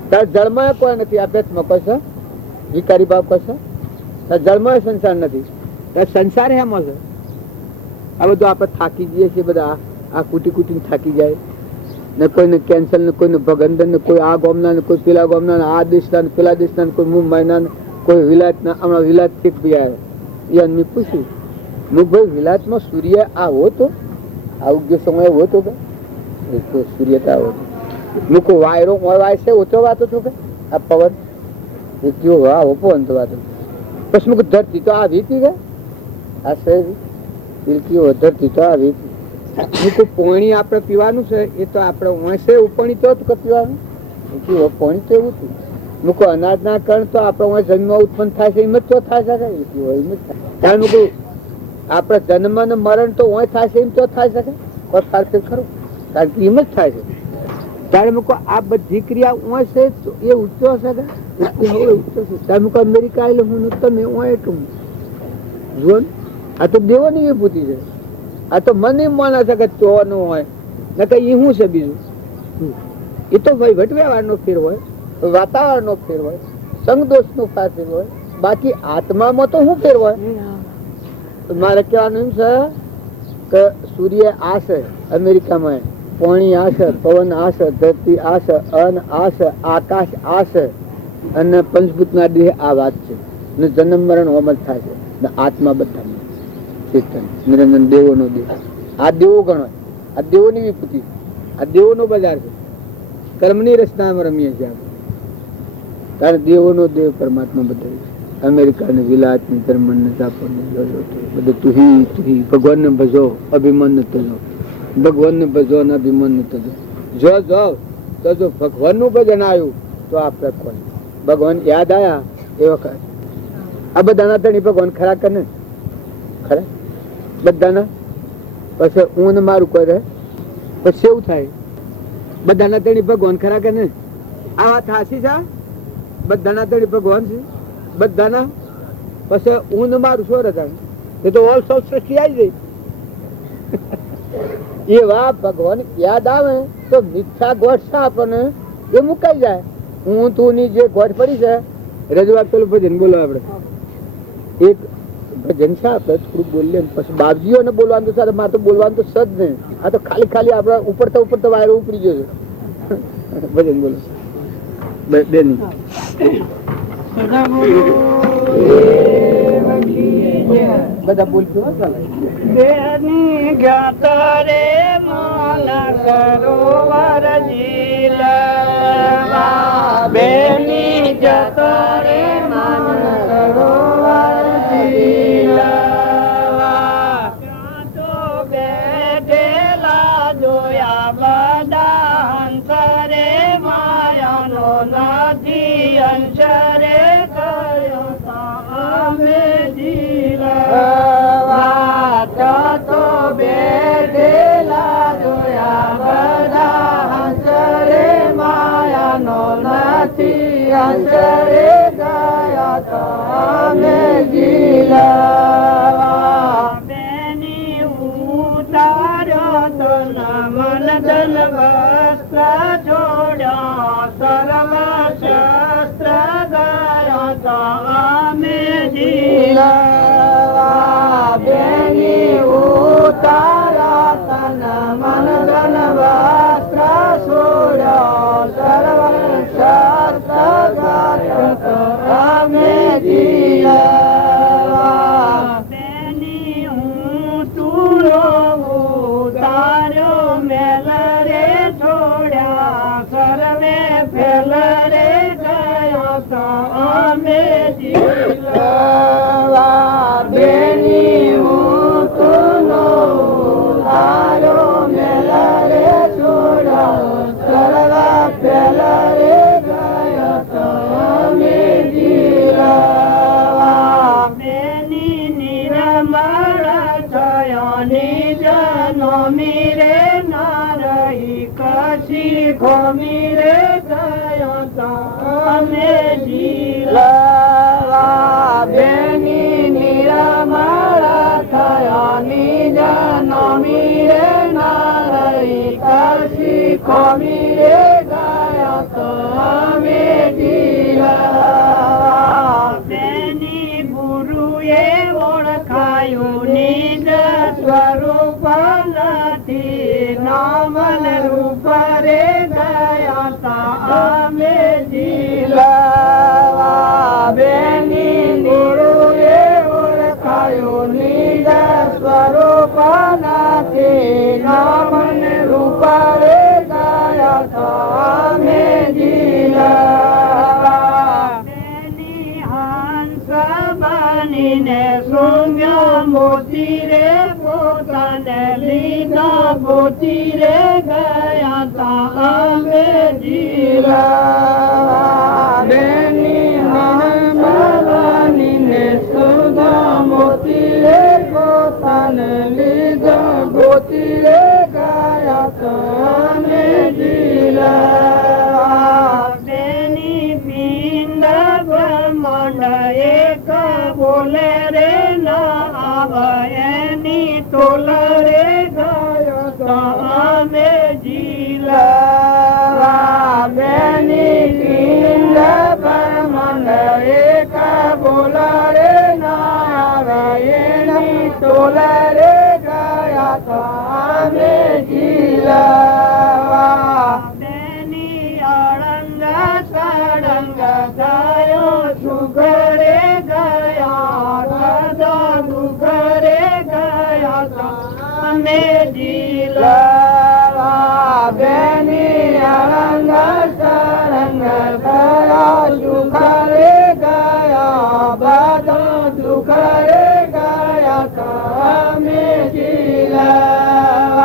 ત્યારે જળમાં કોઈ નથી. આ પેટમાં કોઈ છે વિકારી ભાવ કોઈ છે? જળમાં સંસાર નથી. સંસાર એમાં છે. આ બધું આપણે થાકી જઈએ છીએ. બધા આ કુટી કુટીને થાકી જાય ને કોઈને કેન્સર ને કોઈને ભગંદર ને કોઈ આ ગામના ને કોઈ પેલા ગામના, આ દેશના ને પેલા દેશના, કોઈ મુંબઈના ને કોઈ વિલાયતના. હમણાં વિલાયત થી ભાઈ આવ્યા એ મેં પૂછ્યું, ભાઈ વિલાયતમાં સૂર્ય આવો તો આવું જે સમય હોતો કે સૂર્ય તો આવો મૂકો વાયરો વાય છે ઓછો વાતો છો કે આ પવન આવો પવન તો વાતો. પછી મૂક ધરતી તો આવી હતી કે આ છે ધરતી તો આવી હતી. મૂકું પોણી આપણે પીવાનું છે એ તો આપણે વાંસે ઉપણી તો પીવાનું પોણી તો એવું હતું. મૂકો અનાજના કણ તો આપણે જન્મ ઉત્પન્ન થાય છે એમ જ તો થાય શકે. કારણ મૂકું આપણે જન્મ ને મરણ તો હોય થાય છે એમ તો થાય શકે. કોઈ ફારફેર ખરું? કારણ કે એમ જ થાય છે. ત્યારે મૂકો આ બધી ક્રિયા ઉં છે એ ઊંચો હશે કે ઊંચો છે. ત્યારે મૂકો અમેરિકા આવેલો હું તમે ઉં એટલું જુઓ ને, આ તો દેવોની વિભૂતિ છે. આ તો મને માને છે કે ચો નો હોય ને કઈ શું છે બીજું. એ તો વહીવટ વ્યવહારનો ફેર હોય, વાતાવરણનો ફેર હોય, સંગદોષ નો ફેર હોય. બાકી આત્મામાં તો શું ફેર હોય. મારે કહેવાનું એમ છે કે સૂર્ય આ છે અમેરિકામાં, પાણી આ છે, પવન આ છે, ધરતી આ છે, અન્ન આ છે, આકાશ આ છે, અને પંચભૂતના દેહ આ વાત છે. ને જન્મ મરણ હોમ જ થાય છે. ને આત્મા બધા ચેતન નિરંજન દેવોનો દેહ. આ દેવો ગણો, આ દેવોની વિભૂતિ, આ દેવોનો બજાર છે. કર્મની રચનામાં રમીએ છીએ આપણે. કારણ દેવોનો દેવ પરમાત્મા બધા અમેરિકા ને વિલાયત ને જર્મન ને જાપાન ને બધું તુહી ભગવાન ને ભજો અભિમાન ને તજો, ભગવાન ને ભજો અને અભિમાન ને તજો. જો તો જો ભગવાન નું ભજન આવ્યું તો આપણે કોણ ભગવાન યાદ આયા એ વખત આ બધાના ધણી ભગવાન ખરા કરે ખરા બધાના. પછી હું ને મારું કોઈ રહે પછી એવું થાય બધાના ધણી ભગવાન ખરા કે ને. આ વાત હાસી છે. બધાના ધણી ભગવાન છે બધાના. પછી હું ને મારું શું હતા એ તો ઓલ સૌ સૃષ્ટિ આવી જાય. એવા ભગવાન યાદ આવે તો મિથ્યા ગોઠ છે આપણને એ મુકાઈ જાય. હું તું ની જે ગોઠ પડી છે રજૂઆત પેલું ભજન બોલો આપડે એક ભજન છે આપડે થોડું બોલીએ પછી બાપજીઓ ને બોલવાનું તો મારે તો બોલવાનું તો સજ નહીં. આ તો ખાલી આપડા ઉપર તો વાયરો ઉપડી ગયો છે. ભજન બોલો બેન. બધા બોલજો બેની ગાતરે મન સરોવર જીલવા, બેની ગાતરે મન સરોવર જીલવા. તો બેઠેલા જોયા બધા હંસરે માયાનો નથી અંશરે કર્યો અમે જીલવા. તો બેઠેલા જોયા બધા હંસરે માયાનો નથી અંશરે ગયા તો અમે જીલવા. બેની ઉતાર્યો તો નમન દલ વસ્ત્ર જોડ્યા સર્વ શસ્ત્ર ગયા તો અમે જીલવા. બેની ઉતાર્યા તન મન ધન વસ્ત્ર છોડ્યા સર્વ શસ્ત્ર ગયા તો અમે જીલવા. બેની હું તુરો ઉતાર્યો મેલ રે છોડ્યા સર્વે ફેલ રે ગયા તો અમે જીલવા. બેની હું તુરો ઉતાર્યો મેલ રે છોડ્યા સર્વ ફેલ રે ગયા તો અમે જીલવા. બેની નિર્મળ થયો નિજ નોમી રે નારહી કશી ખોમી રે ગયો તો અમે જીલવા. બેની નિર્મળ થયો નિજ નોમી રે નારહી કશી ખોમી રે ગયો તો અમે જીલવા. બેની ગુરુએ ઓળખાયું નિજ સ્વરૂપ નથી નામન રૂપ રે ગયા તો અમે જીલવા. બેની ગુરુએ ઓળખાયું નિજ સ્વરૂપ નથી નામન રૂપ રે ગયા તો અમે જીલવા. બેની હંસ બનીને સૌમ્ય મોતી રે પોતાને લીધા પોતી રે ગયા તો અમે જીલવા. બેની હંસ બનીને સુધા મોતી રે પોતાને લીધા પોતી રે ગયા તો એની તોલ રે ગયો તો અમે જીલવા બેની પિંડ પર મન એક બોલ રે ના આવે એની તોલ રે ગયા તો અમે જીલવા બેની અળંગ સળંગ ગયો સુગરે ગયા સુગરે ગયા તો અમે જીલવા બેની અળંગ સળંગ ગયા સુગરે ગયા બધો સુગરે ગયા તો અમે જીલવા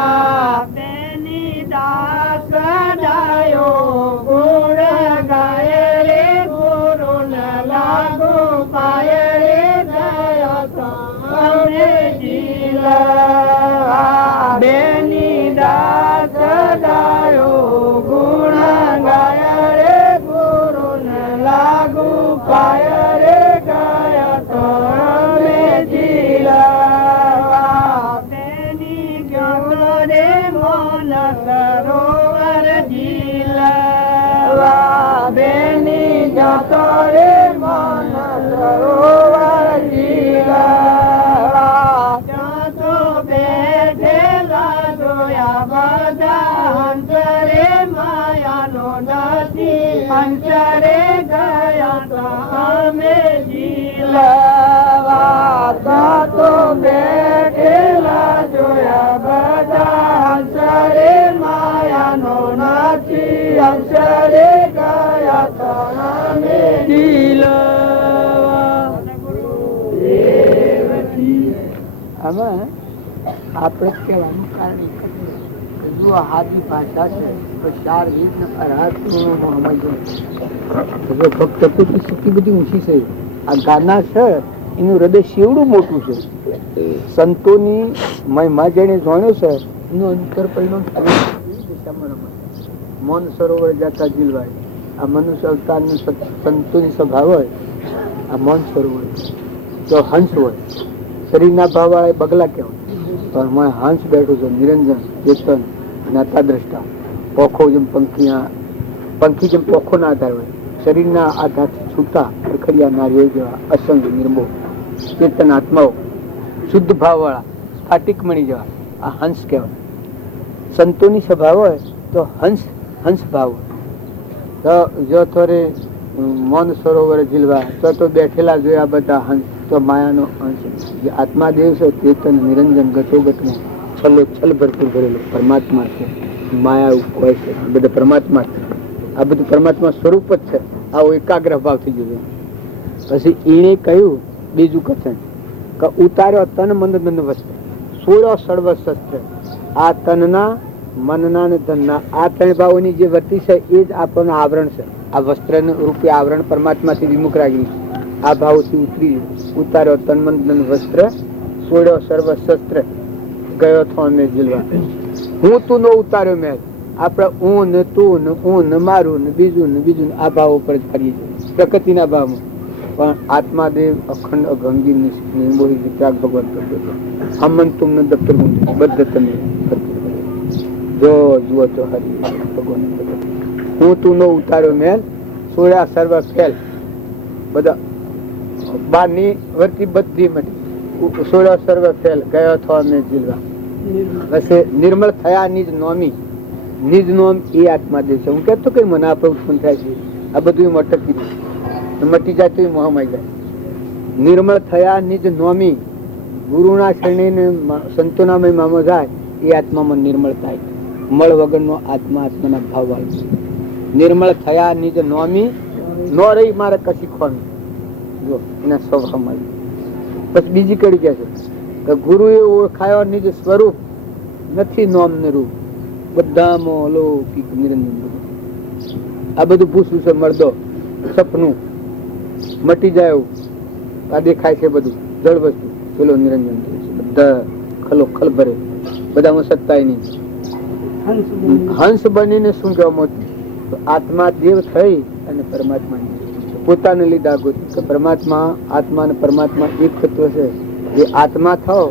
બેની દાસ ડાયો ગુણ ગાય રે ગુરુ ન લાગુ પાય રે ગયા તો અમે જીલવા બેની દાસ ડાયો ગુણ ગાય રે ગુરુ ન લાગુ પાય રે ગયા તો અમે જીલવા બેની ગયો રે મોન સરોવર જીલવા બેની જતો રે મન સરોવર જીલવા જતો બેઠેલા જોયા બધા હંસરે માયાનો નથી હંસરે ગયા તો અમે જીલવા જતો બેઠેલા જોયા બધા હંસરે માયાનો નથી હંસરે ગયા તો અમે જીલવા. આમાં આપણે કહેવાનું કારણ એક જ છે કે જો આ હાથની ભાષા છે તો ચાર રીત અર્હાતનું સમજો. જો ફક્ત એટલી બધી ઊંચી છે. આ ગાના છે એનું હૃદય શેવડું મોટું છે. સંતોની મહિમા જેને જાણ્યો છે એનું અંતર પરિણામ મૌન સરોવર જતા જીલવાય. આ મનુષ્ય અવતારનું સંતોની સ્વભાવ હોય. આ મૌન સરોવર તો હંસ હોય. શરીરના ભાવ વાળા બગલા કહેવાય પણ હંસ બેઠું છે. નિરંજન ચેતન નાતા દ્રષ્ટા પોખો જેમ પંખી જેમ પોખો ના આધાર હોય. શરીરના આધારથી છૂટા ખડિયા નારીઓ જેવા અસંગ નિર્મોહ ચેતન આત્માઓ શુદ્ધ ભાવ વાળા સ્ફાટિક મણી જેવા આ હંસ કહેવાય. સંતોની સ્વભાવ હોય તો હંસ ભાવ હોય. તો જો થોરે મૌન સરોવર જીલવા તો બેઠેલા જોયા બધા હંસ તો માયાનો અંશ જે આત્માદેવ છે ચેતન નિરંજન ગતોગતમાં છલો છલ ભરપૂર ભરેલો પરમાત્મા છે. માયા હોય છે બધા પરમાત્મા છે. આ બધું પરમાત્મા સ્વરૂપ જ છે. આવો એકાગ્ર ભાવ થઈ ગયો. પછી એને કહ્યું બીજું કથન કે ઉતાર્યો તન મન ધન વસ્ત્ર સોળો સર્વ શસ્ત્ર. આ તનના મનના ને ધનના આ ત્રણ ભાવોની જે વર્તી છે એ જ આપણને આવરણ છે. આ વસ્ત્ર રૂપે આવરણ પરમાત્માથી વિમુખ રાખી આ ભાવથી ઉતરી ઉતાર્યો તન મન ધન વસ્ત્ર સોળ્યો સર્વ શસ્ત્ર ગયો થો અમે જીલવા. હું તું નો ઉતાર્યો મેં. આપણે હું ને તું ને હું ને મારું ને બીજું આ ભાવ ઉપર જ ફરીએ છીએ પ્રકૃતિના ભાવમાં. પણ આત્માદેવ અખંડ અભંગી નિર્મોહી વિતરાગ ભગવાન કરતો હમન તુમને દફતર બદ્ધ તમે જો જુઓ તો હરી ભગવાન હું તું નો ઉતાર્યો મેલ સોળ્યા સર્વ ફેલ બધા બારની વર્તી બધી મટી સોળ્યા સર્વ ફેલ ગયો થો અમે જીલવા. પછી નિર્મળ થયા નિજ નોમી. નિજ નોમ એ આત્માદેવ છે. હું કહેતો કઈ મને આપણે ઉત્પન્ન થાય છે આ બધું અટકી મટી જાય તો મોહમાઈ જાય. નિર્મળ થયા નિજ નોમી. ગુરુના શરણે સંતોના મહિમામાં જાય એ આત્મામાં નિર્મળ થાય. મળ વગરનો આત્મા આત્માના ભાવ વાળો. નિર્મળ થયા નિજ નોમી નો રહી મારે કશી ખોમી. જો એના સ્વભાવમાં પછી બીજી કડી કે છે કે ગુરુએ ઓળખાયો નિજ સ્વરૂપ નથી નોમ ને રૂપ બધામાં અલૌકિક નિરંજન. આ બધું ભૂસું છે મળદો સપનું મટી જાય એવું આ દેખાય છે બધું જળ વસ્તુ પેલો નિરંજન બધા ખલો ખલ ભરે બધામાં સત્તાય નહીં. હંસ બનીને શું કહેવા મોતી તો આત્મા દેવ થઈ અને પરમાત્મા પોતાને લીધા કે પરમાત્મા આત્મા અને પરમાત્મા એક તત્વ છે. જે આત્મા થાઓ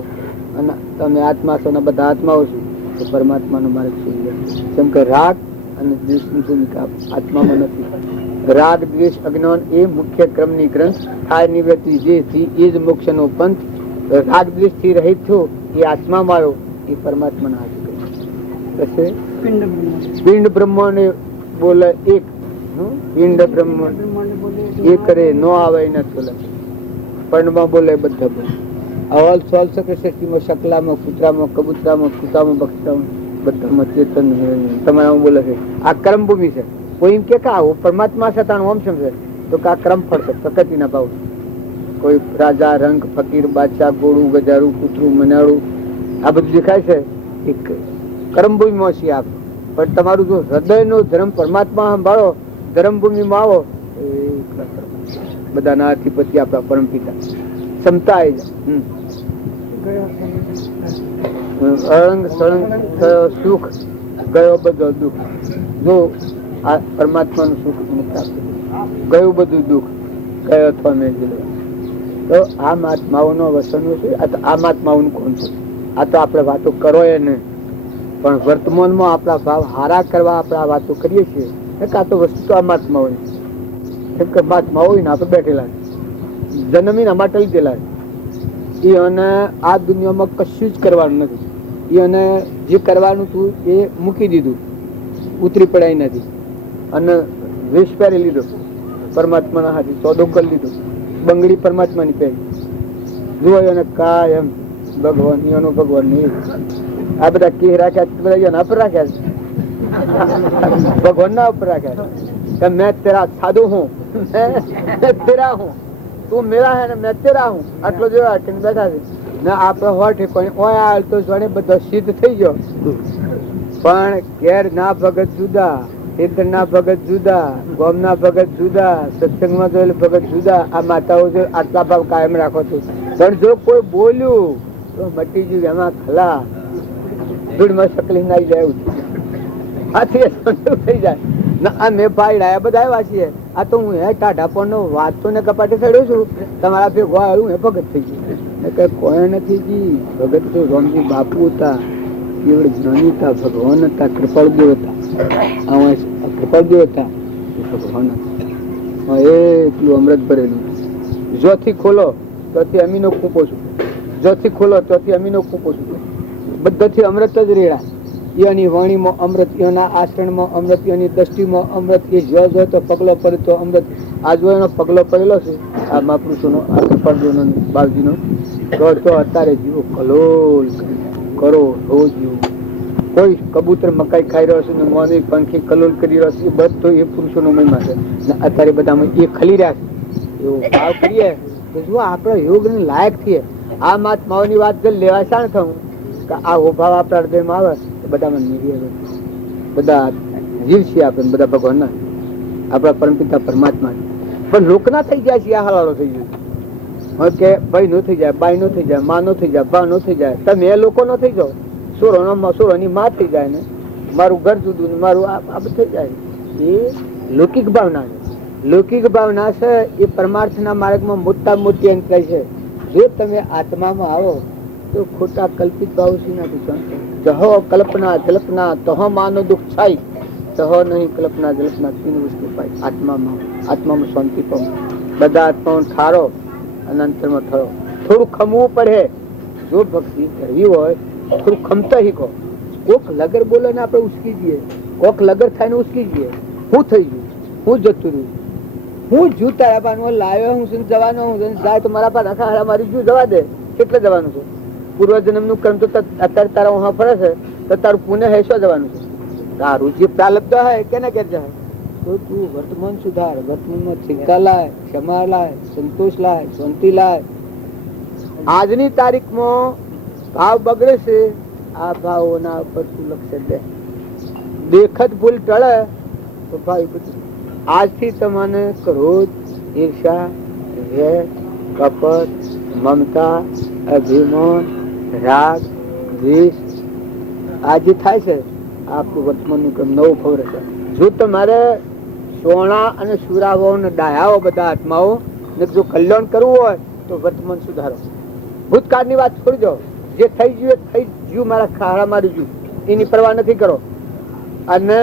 અને તમે આત્મા છો ને બધા આત્માઓ છો તો પરમાત્માનો માર્ગ શોધી લો. જેમ કે રાગ અને દ્વેષની ભૂમિકા આત્મામાં નથી. રાગ દ્વેષ અજ્ઞાન એ મુખ્ય ક્રમની ગ્રંથ થાય નિવૃત્તિ જે એ જ મોક્ષનો પંથ. રાગ દ્વેષ થી રહિત થયો એ આત્મામાં આવ્યો એ પરમાત્માના હાથ કરે. પિંડ બ્રહ્મને બોલે એક, પિંડ બ્રહ્મ એ કરે નો આવે ન ચોલે. પંડમાં બોલે બધા બોલે. અવલ સોલ સકૃષ્ટિમાં શકલામાં કૂતરામાં કબૂતરામાં કૂતામાં બક્ષરામાં બધામાં ચેતન તમારામાં બોલે છે. આ કર્મ ભૂમિ છે. કોઈ એમ કે આવું પરમાત્મા છે તાણ ઓમ સમજે તો કે આ ક્રમ ફળ છે પ્રકૃતિના ભાવ. કોઈ રાજા રંગ ફકીર બાદશાહ ગોળું ગજારું કૂતરું મનાડું આ બધું દેખાય છે એક કર્મભૂમિમાં છીએ આપ. પણ તમારું જો હૃદયનો ધર્મ પરમાત્મા સંભાળો ધર્મભૂમિમાં આવો બધાના અધિપતિ આપણા પરમ પિતા ક્ષમતા આવી જાય. અળંગ સળંગ થયો સુખ ગયો બધો દુઃખ. જો આ પરમાત્માનું સુખ પ્રાપ્ત ગયું બધું દુઃખ ગયો અથવા મેં તો આ મહાત્માઓનો વસનો છે. આ મહાત્માઓનું કોણ છે? આ તો આપણે વાતો કરો એ નહીં પણ વર્તમાનમાં આપણા ભાવ હારા કરવા આપણે વાતો કરીએ છીએ. આ તો વસ્તુ તો આ મહાત્મા હોય. કેમ કે મહાત્મા હોય ને આપણે બેઠેલા જન્મીને માટે લીધેલા એ અને આ દુનિયામાં કશું જ કરવાનું નથી. એ અને જે કરવાનું હતું એ મૂકી દીધું, ઉતરી પડાય નથી અને વેશ પહેરી લીધો પરમાત્માના હાથે, સોદો કરી લીધો, બંગડી પરમાત્માની પહેરી જોયો અને કાયમ ભગવાન એનો ભગવાન નહીં. આ બધા કે રાખ્યા બધા એના પર રાખ્યા છે, ભગવાન ના ઉપર રાખ્યા છે. મેં તેરા સાધુ હું, તેરા હું, તું મેરા હે ને મેં તેરા હું. આટલો જો બેઠા છે ને આપડે હોઠે કોઈ તો જોડે બધો સિદ્ધ થઈ ગયો. પણ ઘેર ના ભગત જુદા, સિદ્ધ ના ભગત જુદા, ગોમ ના ભગત જુદા, સત્સંગમાં જોયેલું ભગત જુદા. આ માતાઓ જો આટલા ભાવ કાયમ રાખો છો. પણ જો કોઈ બોલ્યું તો મટી ગયું એમાં ખલા ધૂળમાં શકલી નાઈ જાય આથી થઈ જાય. મેં ભાઈ ડાયા બધા આવ્યા છીએ. આ તો હું હે ટાઢા પણ વાંચતો ને કપાટે ચડ્યો છું. તમારા ભેગો આવ્યું હે ભગત થઈ ગયું. કોઈ નથી જી ભગત તો રામજી બાપુ હતા, કેવળ જ્ઞાની હતા, ભગવાન હતા, કૃપાળદેવ હતા. કૃપાળદેવ હતા ભગવાન હતા. એટલું અમૃત ભરેલું. જોથી ખોલો તોથી અમીનો ખૂંપો છું, જોથી ખોલો તોથી અમીનો ખૂંપો છું. બધાથી અમૃત જ રેડા. એની વાણીમાં અમૃત, એના આચરણમાં અમૃત, એની દ્રષ્ટિમાં અમૃત. એ જો તો પગલો પડે તો અમૃત. આજ એનો પગલો પડેલો છે આ મહાપુરુષોનો, આ કૃપાળદેવનો, બાવજીનો. તો અત્યારે જીવો કલોલ કરો રોજ જીવો. કોઈ કબૂતર મકાઈ ખાઈ રહ્યો છે ને મોની પંખી કલોલ કરી રહ્યો છે. એ બધો એ પુરુષોનો મહિમા છે. અત્યારે બધામાં એ ખલી રહ્યા છે. એવો ભાવ કરીએ તો જો આપણે યોગને લાયક થઈએ. આ મહાત્માઓની વાત જો લેવા શાણ થવું કે આ ભાવ આપણા હૃદયમાં આવે તો બધામાં નિર્ય બધા જીવ છીએ આપણે, બધા ભગવાનના, આપણા પરમપિતા પરમાત્મા. પણ લોકના થઈ જાય છે. આ હલાલો થઈ ગયો કે ભાઈ નો થઈ જાય, બાઈ નો થઈ જાય, માં નો થઈ જાય, બા નો થઈ જાય. તમે એ લોકો નો થઈ જાઓ. સોરોની માં થઈ જાય ને મારું ઘર જુદું ને મારું આ બધું થઈ જાય. એ લૌકિક ભાવના છે. લૌકિક ભાવના છે એ પરમાર્થના માર્ગમાં મોટા મોટી અંતરાય છે. જો તમે આત્મામાં આવો તો ખોટા કલ્પિત ભાવ સી નથી. જહો કલ્પના જલ્પના તહો માનો દુઃખ થાય, તહો નહીં કલ્પના જલ્પના તીન વસ્તુ પાય. આત્મામાં શાંતિ પામ. બધા આત્માઓ ઠારો અને અંતરમાં ઠરો. થોડું ખમવું પડે. જો ભક્તિ કરવી હોય થોડું ખમતા શીખો. કોક લગર બોલે ને આપણે ઉસકી જઈએ, કોક લગર થાય ને ઉસકી જઈએ. હું થઈ ગયું, હું જતું રહ્યું, હું જુ તારા પાનમાં લાવ્યો, હું શું જવાનો, હું જાય તો મારા પાસે આખા મારી જુ જવા દે. કેટલે જવાનું છે? પૂર્વજન્મ નું કર્મ તો અત્યારે તારા વહાં ફરે છે તો તારું પુણે હે શું જવાનું છે? તારું જે પ્રાલબ્ધ હોય કેને કે જાય તો તું વર્તમાન સુધાર. વર્તમાનમાં ચિંતા લાય, ક્ષમા લાય, સંતોષ લાય, શાંતિ લાય. આજની તારીખમાં ભાવ બગડે છે. આ ભાવોના ઉપર તું લક્ષ્ય દે. દેખત ભૂલ ટળે તો ભાવ બધું. આજથી તમને ક્રોધ, ઈર્ષા, વેર, કપટ, મમતા, અભિમાન, રાગ, દ્વેષ આ જે થાય છે આપણું વર્તમાનનું કામ નવું ફવર છે. જો તમારે સોના અને સુરાવાઓ ને ડાયાઓ બધા આત્માઓ ને જો કલ્યાણ કરવું હોય તો વર્તમાન સુધારો. ભૂતકાળની વાત છોડી દો, જે થઈ ગયું એ થઈ ગયું, મારા ખાડા મારી ગયું, એની પરવા નથી કરો. અને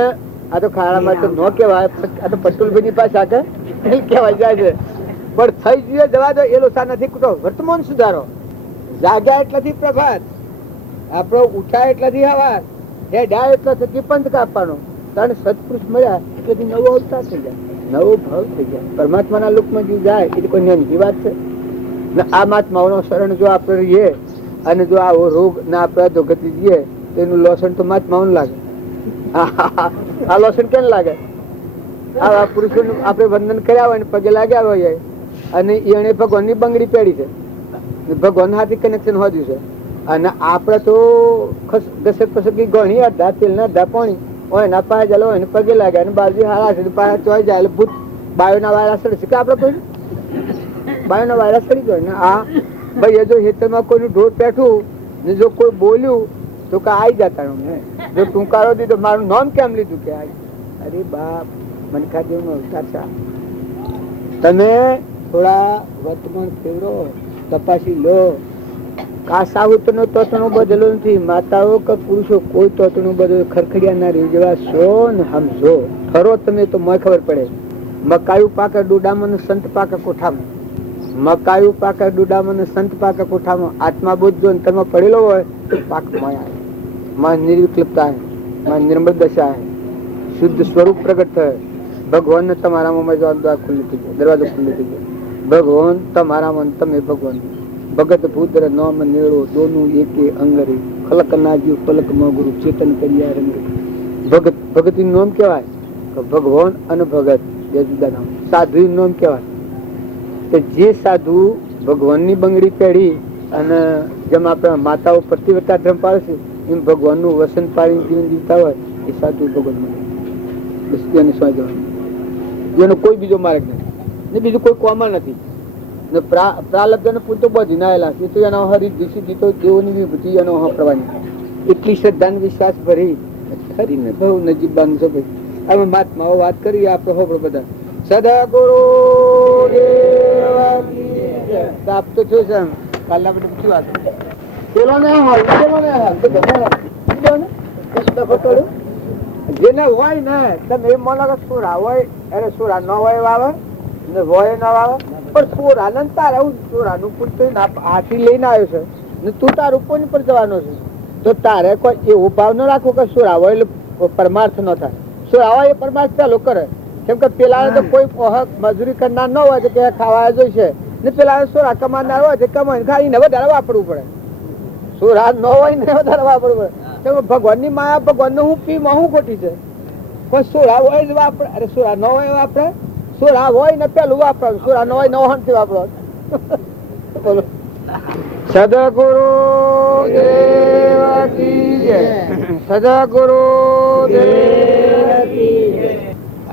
આ તો ખાડામાં તો ન કહેવાય, આ તો પટુલભાઈની પાસે આગે કહેવાય જાય છે. પણ થઈ ગયું જવા દો, એ લોસા નથી કૂટો. વર્તમાન સુધારો. જાગ્યા એટલાથી પ્રભાત, આપણો ઉઠાય એટલાથી હવાર, એ ડાય એટલા થકી પંથ કાપવાનો. કારણ સત્પુરુષ મળ્યા એટલેથી નવો અવતાર થઈ જાય, નવો ભાવ થઈ જાય. પરમાત્માના લોકમાં જે જાય એ કોઈ નાની વાત છે. આ મહાત્માઓનો શરણ જો આપણે રહીએ અને જો આવો રોગ ના આપણે તો ગતિ જઈએ તો એનું લોસન તો મહાત્માઓને લાગે. આ લોસન કેમ લાગે? આવા પુરુષોનું આપણે વંદન કર્યા હોય ને પગે લાગ્યા હોય અને એને ભગવાનની બંગડી પહેરી છે, ભગવાન હાથી કનેક્શન હોદ્યું છે. અને આપણે તો ઘસક ફસકી ગણી અડધા તેલ ના અડધા પાણી હોય એના પાસે ચાલો એને પગે લાગ્યા અને બાજુ હારા છે પાસે ચોઈ જાય એટલે ભૂત બાયોના વાયરા સડે છે કે આપણે કોઈ બાયોના વાયરા સડી જાય ને. આ ભાઈ જો હેતરમાં કોઈનું ઢોર પેઠું ને જો કોઈ બોલ્યું તો કે આવી જતા ને જો ટૂંકારો દીધો મારું નામ કેમ લીધું કે અરે બાપ મનખા જેવું અવતાર છે. તમે થોડા વર્તમાન ફેરવો, તપાસી લો. આ સાહુતનો તોતણું બદલો નથી. માતાઓ કે પુરુષો કોઈ તોતણું બદલો ખરખડિયા ના રહી જેવા છો ને સમજો ખરો તમે તો મને ખબર પડે. મકાયું પાકે ડુડામાં સંત પાકે કોઠામાં, મકાયું પાકે ડુડામાં સંત પાકે કોઠામાં. આત્મા બુદ્ધ જો અંતરમાં પડેલો હોય તો પાક માયા, માં નિર્વિકલ્પતા, માં નિર્મળ દશા, શુદ્ધ સ્વરૂપ પ્રગટ થાય. ભગવાન તમારામાં દરવાજો ખુલ્લી થઈ જાય, દરવાજો ખુલ્લી થઈ જાય. ભગવાન તમારામાં, તમે ભગવાન. ભગત ભૂદર નામ નેળો દોનું એકે અંગરે, ખલક નાજ્યું પલક માં ગુરુ ચેતન કર્યા રંગે. ભગત, ભગત નું નામ કેવાય કે ભગવાન અને ભગત બે જુદા નામ. સાધુ નું નામ કેવાય કે જે સાધુ ભગવાન ની બંગડી પહેરી અને જેમ આપણે માતાઓ પ્રતિવતા ધર્મ પાડે છે એમ ભગવાન નું વસન પાડીને જીવન જીવતા હોય એ સાધુ ભગવાન મને. એનો કોઈ બીજો માર્ગ નથી, બીજું કોઈ કોમળ નથી. પ્રાલબ્ધ ને પૂરતો બધી નાયેલા છે તો એનો હરી દીશી દીતો દેવોની વિભૂતિ એનો પ્રવાની એટલી શ્રદ્ધા વિશ્વાસ ભરી ખરીને બહુ નજીક બાંધ છે. ભાઈ અમે મહાત્માઓ વાત કરી આપણે હોબળો બધા સદગુરુ આપતો છો છે. કાલના બધું પૂછી વાત પેલો ને હાલ પેલો ને હાલ તો જેને હોય ને તમે એમ મને સોરા હોય અરે સોરા ન હોય વાવે ને હોય ન વાવે પણ સોરા ને તારે સોરાનું પૂરતું હાથી લઈને આવ્યો છે ને તું તારું કોની પર જવાનો છે તો તારે કોઈ એવો ભાવ ન રાખવો કે સોરા હોય એટલે પરમાર્થ ન થાય. સોરા હોય એ પરમાર્થ ચાલુ કરે. કેમ કે પેલા તો કોઈ મજૂરી કરનાર ન હોય તો કે ખાવા જોઈશે ને પેલા સોરા કમાનાર હોય તો કમાઈને ખાઈને વધારે વાપરવું પડે. સોરા ન હોય ને વધારે વાપરવું પડે. ભગવાન ની માયા ભગવાન નું હું પી હું ખોટી છે. પણ સોરા હોય જ વાપરે. અરે સોરા ન હોય વાપરે, સોરા હોય ને પેલું વાપરવાનું, સોરા ન હોય નવહન થી વાપરવાનું. સદગુરુ દેવ કી જય, સદગુરુ દેવ કી જય.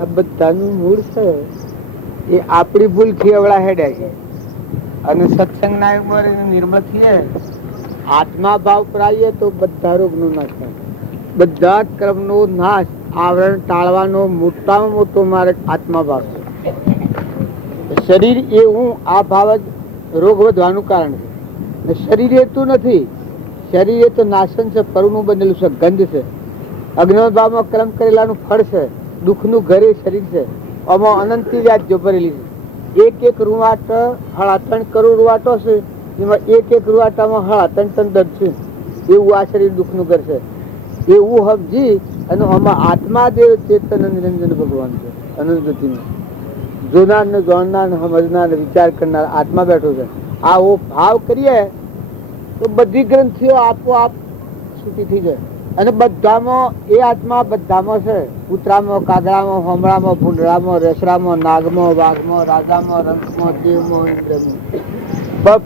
આ બધાનું મૂળ છે એ આપણી ભૂલ ખીવડા હેડે છે અને સત્સંગ ના ઉંમરે નિર્મળ થઈએ આત્મા ભાવ પ્રાઈએ તો બધા રોગ નો નાશ થાય. બધા કર્મ નો નાશ, આવરણ ટાળવાનો મોટામાં મોટો માર્ગ આત્મા ભાવ છે. શરીર એ હું આ ભાવ જ રોગ વધવાનું કારણ છે. શરીર એ તું નથી, શરીર એ તો નાશન છે, પરનું બનેલું છે, ગંધ છે. અજ્ઞાન ભાવમાં કર્મ કરેલાનું ફળ છે. દુઃખનું ઘરે શરીર છે. આમાં અનંતી વ્યાજો ભરેલી છે. એક એક રૂવાટ 3.5 કરોડ રૂવાટો છે, એમાં એક એક રૂવાટામાં 3.5 ટન દર્દ છે. એવું આ શરીર દુઃખનું ઘર છે. એવું સમજી અને આમાં આત્મા દેવ ચેતન નિરંજન ભગવાન છે. અનંતથી જોનાર ને જાણનાર ને સમજનાર ને વિચાર કરનાર આત્મા બેઠો છે. આવો ભાવ કરીએ તો બધી ગ્રંથિઓ આપોઆપ છૂટી થઈ જાય. અને બધામાં એ આત્મા બધામાં છે. કૂતરામાં, કાગડામાં, હોમળામાં, ભૂંડળામાં, રેસડામાં, નાગમાં, વાઘમાં, રાજામાં, રંગમાં, દેવમાં, ઇન્દ્રમાં.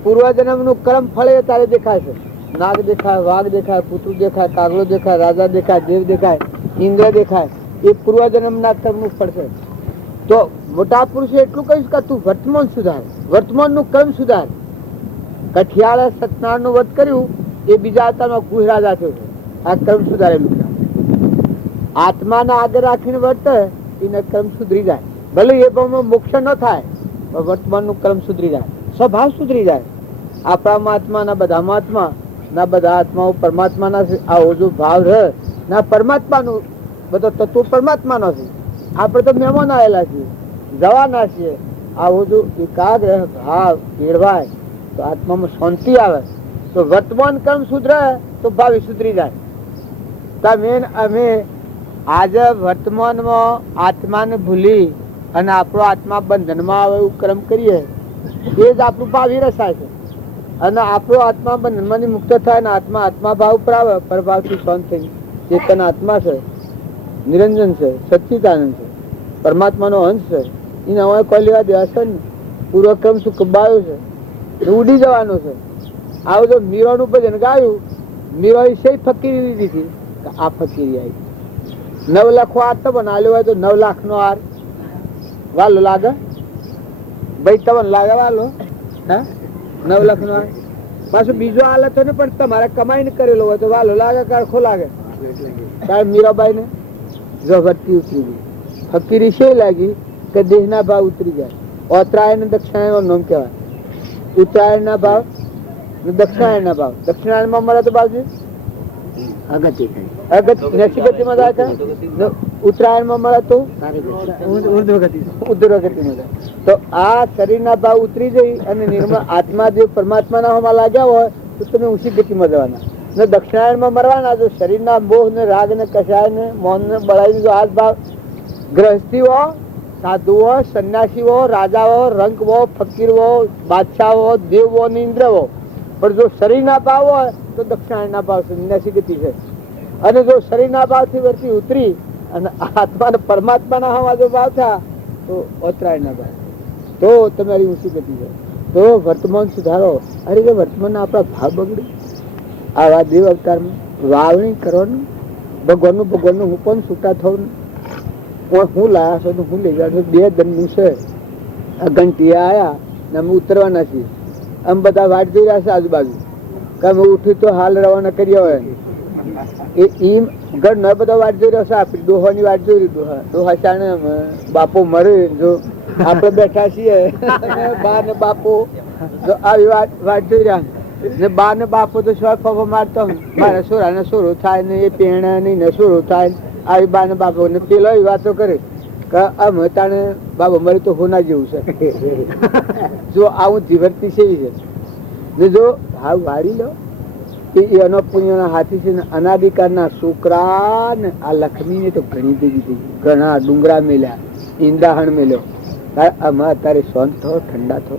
પૂર્વજન્મ નું કર્મ ફળે તારે દેખાય છે. નાગ દેખાય, વાઘ દેખાય, કૂતરું દેખાય, કાગડો દેખાય, રાજા દેખાય, દેવ દેખાય, ઇન્દ્ર દેખાય. એ પૂર્વજન્મ ના કર્મ નું ફળ છે. તો મોટા પુરુષે એટલું કહીશ કે તું વર્તમાન સુધાર, વર્તમાન નું કર્મ સુધાર. કઠિયાળે સત્યનારાયણ નું વધ કર્યું એ બીજા અવતારમાં કુશ રાજા થયો છે. આ કર્મ સુધારેલું છે. આત્માને આગળ રાખીને વર્તે એને કર્મ સુધરી જાય. ભલે એ ભાવમાં મોક્ષ ન થાય પણ વર્તમાન નું કર્મ સુધરી જાય, સ્વભાવ સુધરી જાય. આપણામાં આત્મા ના બધામાં આત્મા ના બધા આત્માઓ પરમાત્માના છે. આવો જો ભાવ રહે ના પરમાત્માનું બધો તત્વ પરમાત્માનો છે. આપણે તો મહેમાન આવેલા છીએ, જવાના છીએ. આવો જો એકાગ્ર ભાવ કેળવાય તો આત્મામાં શાંતિ આવે, તો વર્તમાન કર્મ સુધરે તો ભાવિ સુધરી જાય. તમે અમે આજે વર્તમાનમાં આત્માને ભૂલી અને આપણો આત્મા બંધનમાં આવે એવું કર્મ કરીએ, એ જ આપણું ભાવિ રસાય છે. અને આપણો આત્મા બંધનમાંથી મુક્ત થાય ને આત્મા આત્મા ભાવ પર આવે, પરભાવથી શાંત થઈ ચેતન આત્મા છે, નિરંજન છે, સચ્ચિદાનંદ છે, પરમાત્માનો અંશ છે. એને હવે કોઈ લેવા દેવા છે ને, પૂર્વક્રમ શું કબાયો છે, ઉડી જવાનો છે. આવું જો મીરાનું ભજન ગાયું, મીરા છે ફકીરી લીધી હતી, આ ફકીરી આવી 9 લાખ હાર તો બનાવ્યો હોય તો 9 લાખ નો હાર વાલો લાગે ભાઈ, તમને લાગે વાલો? હા, 9 લાખ નો હાર પાછું બીજો હાલત હોય ને, પણ તમારે કમાઈને કરેલો હોય તો વાલો લાગે કે અરખો લાગે? કારણ મીરાબાઈ ને જો ભક્તિ ઉતરી ગઈ, ફકીરી છે લાગી કે દેહના ભાવ ઉતરી જાય. ઉત્તરાયણ દક્ષિણાયણ નામ કહેવાય. ઉત્તરાયણ ના ભાવ દક્ષિણાયણ ના ભાવ. દક્ષિણાયણ માં મળે તો બાજુ ગતિમાં જાય છે, ઉત્તરાયણ માં મળે તો ઉર્ધ્વગતિમાં જાય. તો આ શરીરના ભાવ ઉતરી જઈ અને નિર્મળ આત્મા જે પરમાત્મા ના લાગ્યા હોય તો તમે ઊંચી ગતિમાં જવાના. ને દક્ષિણાયણ માં મરવાના જો શરીરના મોહ ને રાગ ને કષાય ને મૌન ને બળાઈ જો આ ભાવ ગ્રહસ્થીઓ, સાધુઓ, સંન્યાસીઓ, રાજાઓ, રંકવો, ફકીરવો, બાદશાહો, દેવો ને ઇન્દ્રવો, પણ જો શરીરના ભાવ હોય તો દક્ષિણાયણના ભાવ સંન્યાસી ગતિ છે. અને જો શરીરના ભાવથી વર્તી ઉતરી અને આત્મા પરમાત્માના હવા જો ભાવ થયા તો ઉત્તરાયણના ભાવ, તો તમારી ઊંચી ગતિ છે. તો વર્તમાન સુધારો. અરે કે વર્તમાન આપણા ભાવ બગડે. આવા દેવ અવતારમાં વાવણી કરવાનું, ભગવાનનું હું પણ છૂટા થવું, હું લાયા છો હું લઈ ગયા છું. 2 દનનું છે. આ ઘંટી આયા ને અમે ઉતરવાના છીએ. આમ બધા વાટ જોઈ રહ્યા છે આજુબાજુ કે અમે ઉઠી તો હાલ રવાના કર્યા હોય. એમ ઘર ન બધા વાટ જોઈ રહ્યો છે. આપડી ડોહાની વાટ જોઈ રહી. ડોહા ચાણે બાપો મરે, જો આપડે બેઠા છીએ બા ને બાપો જો આવી વાટ જોઈ રહ્યા ને, બા ને બાપો તો શું ફફો મારતો મારા સોરા ને સોરો થાય ને, એ પેણા નહીં ને સોરો થાય. આવી બા ને બાપો ને પેલો એ વાતો કરે કે અમે તાણે બાબો મરે તો હોના જેવું છે. જો આવું જીવનથી સેવી છે ને, જો હાવ વાળી લો એનો પુણ્યના હાથી છે ને. અનાદિકાળના છોકરા ને આ લક્ષ્મી ને તો ઘણી ભેગી થઈ, ઘણા ડુંગરા મેલ્યા, ઈંદાહણ મેલ્યો. આમાં અત્યારે શાંત થો, ઠંડા થો.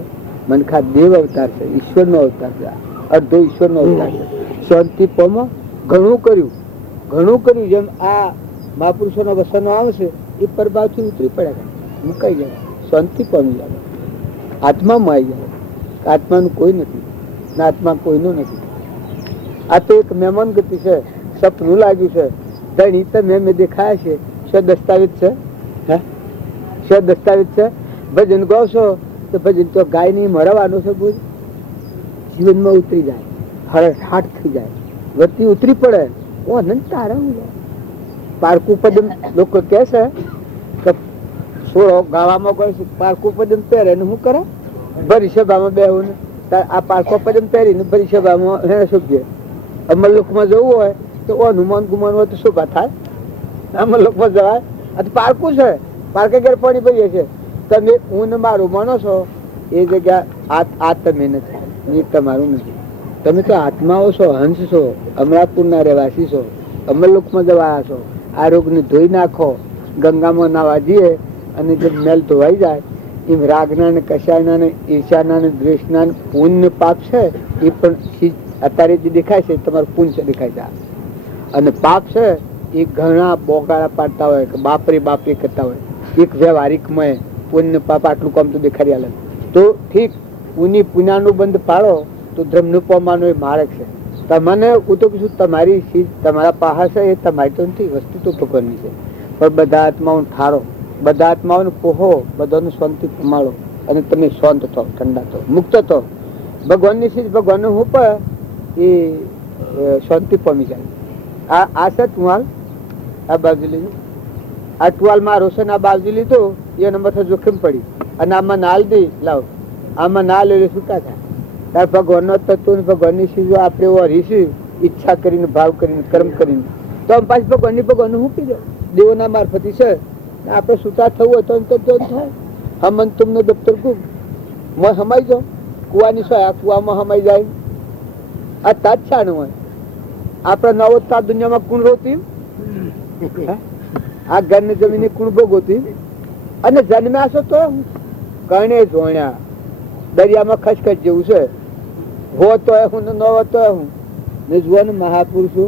મનખા દેવ અવતાર છે, ઈશ્વર નો અવતાર છે, અડધો ઈશ્વર નો અવતાર છે. શાંતિ પામો. ઘણું કર્યું. જેમ આ મહાપુરુષો ના વસનો આવશે એ પરભાવથી ઉતરી પડે, મુકાઈ જાય, શાંતિ પામી જાય, આત્મામાં આવી જાય. આત્માનું કોઈ નથી ને આત્મા કોઈનો નથી. આ તો એક મહેમાન ગતિ છે. સપનું લાગ્યું છે, ધણી તમે મેં દેખાયા છે. શું દસ્તાવેજ છે? શું દસ્તાવેજ છે? ભજન ગાવ છો તો ભજન તો ગાય નહીં મરવાનું છે. બોલ જીવનમાં ઉતરી જાય, હરહાટ થઈ જાય, વર્તી ઉતરી પડે. તારા પારકું પદમ લોકો કે છે કે સોળો ગાવામાં કોઈ પારકું પદમ પહેરે ને શું કરે? ભરી સભામાં બેહું ને આ પારકો પદમ પહેરીને ભરી સભામાં શોભ્ય. અમરલોકમાં જવું હોય તો હનુમાન ગુમાન હોય તો શોભા થાય. અમરલોકમાં જવાય. આ તો પારકું છે, પારકે ઘેર પાણી ભરીએ છે. તમે હું ને મારું માનો છો એ જગ્યા આ તમે નથી, એ તમારું નથી. તમે તો આત્માઓ છો, હંસ છો, અમરાપુરના રહેવાસી છો, અમરલોકમાં જવાયા છો. આ રોગને ધોઈ નાખો. ગંગામાં નાવા જઈએ અને જે મેલ ધોવાઈ જાય એમ રાગના ને કષાયના ને ઈર્ષાના ને દ્વેષના પુણ્ય પાપ છે એ પણ અત્યારે જે દેખાય છે તમારું પુણ્ય દેખાય છે. અને પાપ છે એ ઘણા બોગાળા પાડતા હોય કે બાપરી કરતા હોય. એક વ્યવહારિકમય પુણ્ય પાપ આટલું કામ તો દેખાડી આલે તો ઠીક. પુણ્યાનું બંધ પાડો તો ધર્મનું પામવાનો એ માર્ગ છે. તમને હું તો કીધું તમારી ચીજ તમારા પાસે છે એ તમારી તો નથી, વસ્તુ તો ભગવાનની છે. પણ બધા આત્માઓને ઠારો, બધા આત્માઓને પોહો, બધાનું શાંતિ પ્રમાણો અને તમે શાંત થો, ઠંડા થો, મુક્ત થો. ભગવાનની ચીજ ભગવાનને હું પણ એ શાંતિ પામી જાય. આ છે ટુવાલ, આ બાજુ લીધું. આ ટુવાલ મારો છે ને આ બાજુ લીધું એ નંબર જોખમ પડી અને આમાં નાલ દઈ લાવ, આમાં ના લે શું થાય? તાર ભગવાનનો તત્વ ને ભગવાનની ચીજો આપણે વરીશું ઈચ્છા કરીને, ભાવ કરીને, કર્મ કરીને, તો આમ પાછી ભગવાનનું શું કીધું? દેવોના મારફતી છે. આપણે સુતા થવું હોય તો થાય. હમન તુમનું દફતર કું હમાઈ જાઓ, કુવાની સો આ કુવામાં હમાઈ જાય. આ તાત્છાનું હોય. આપણે નવો તાર દુનિયામાં કુણ રોતી, આ ઘરની જમીને કુણ ભોગવતી, અને જન્મ્યા છો તો કણે જોણ્યા દરિયામાં ખસખસ જેવું છે. હો તો હું ન હો તો હું ને જુઓ મહાપુરુષો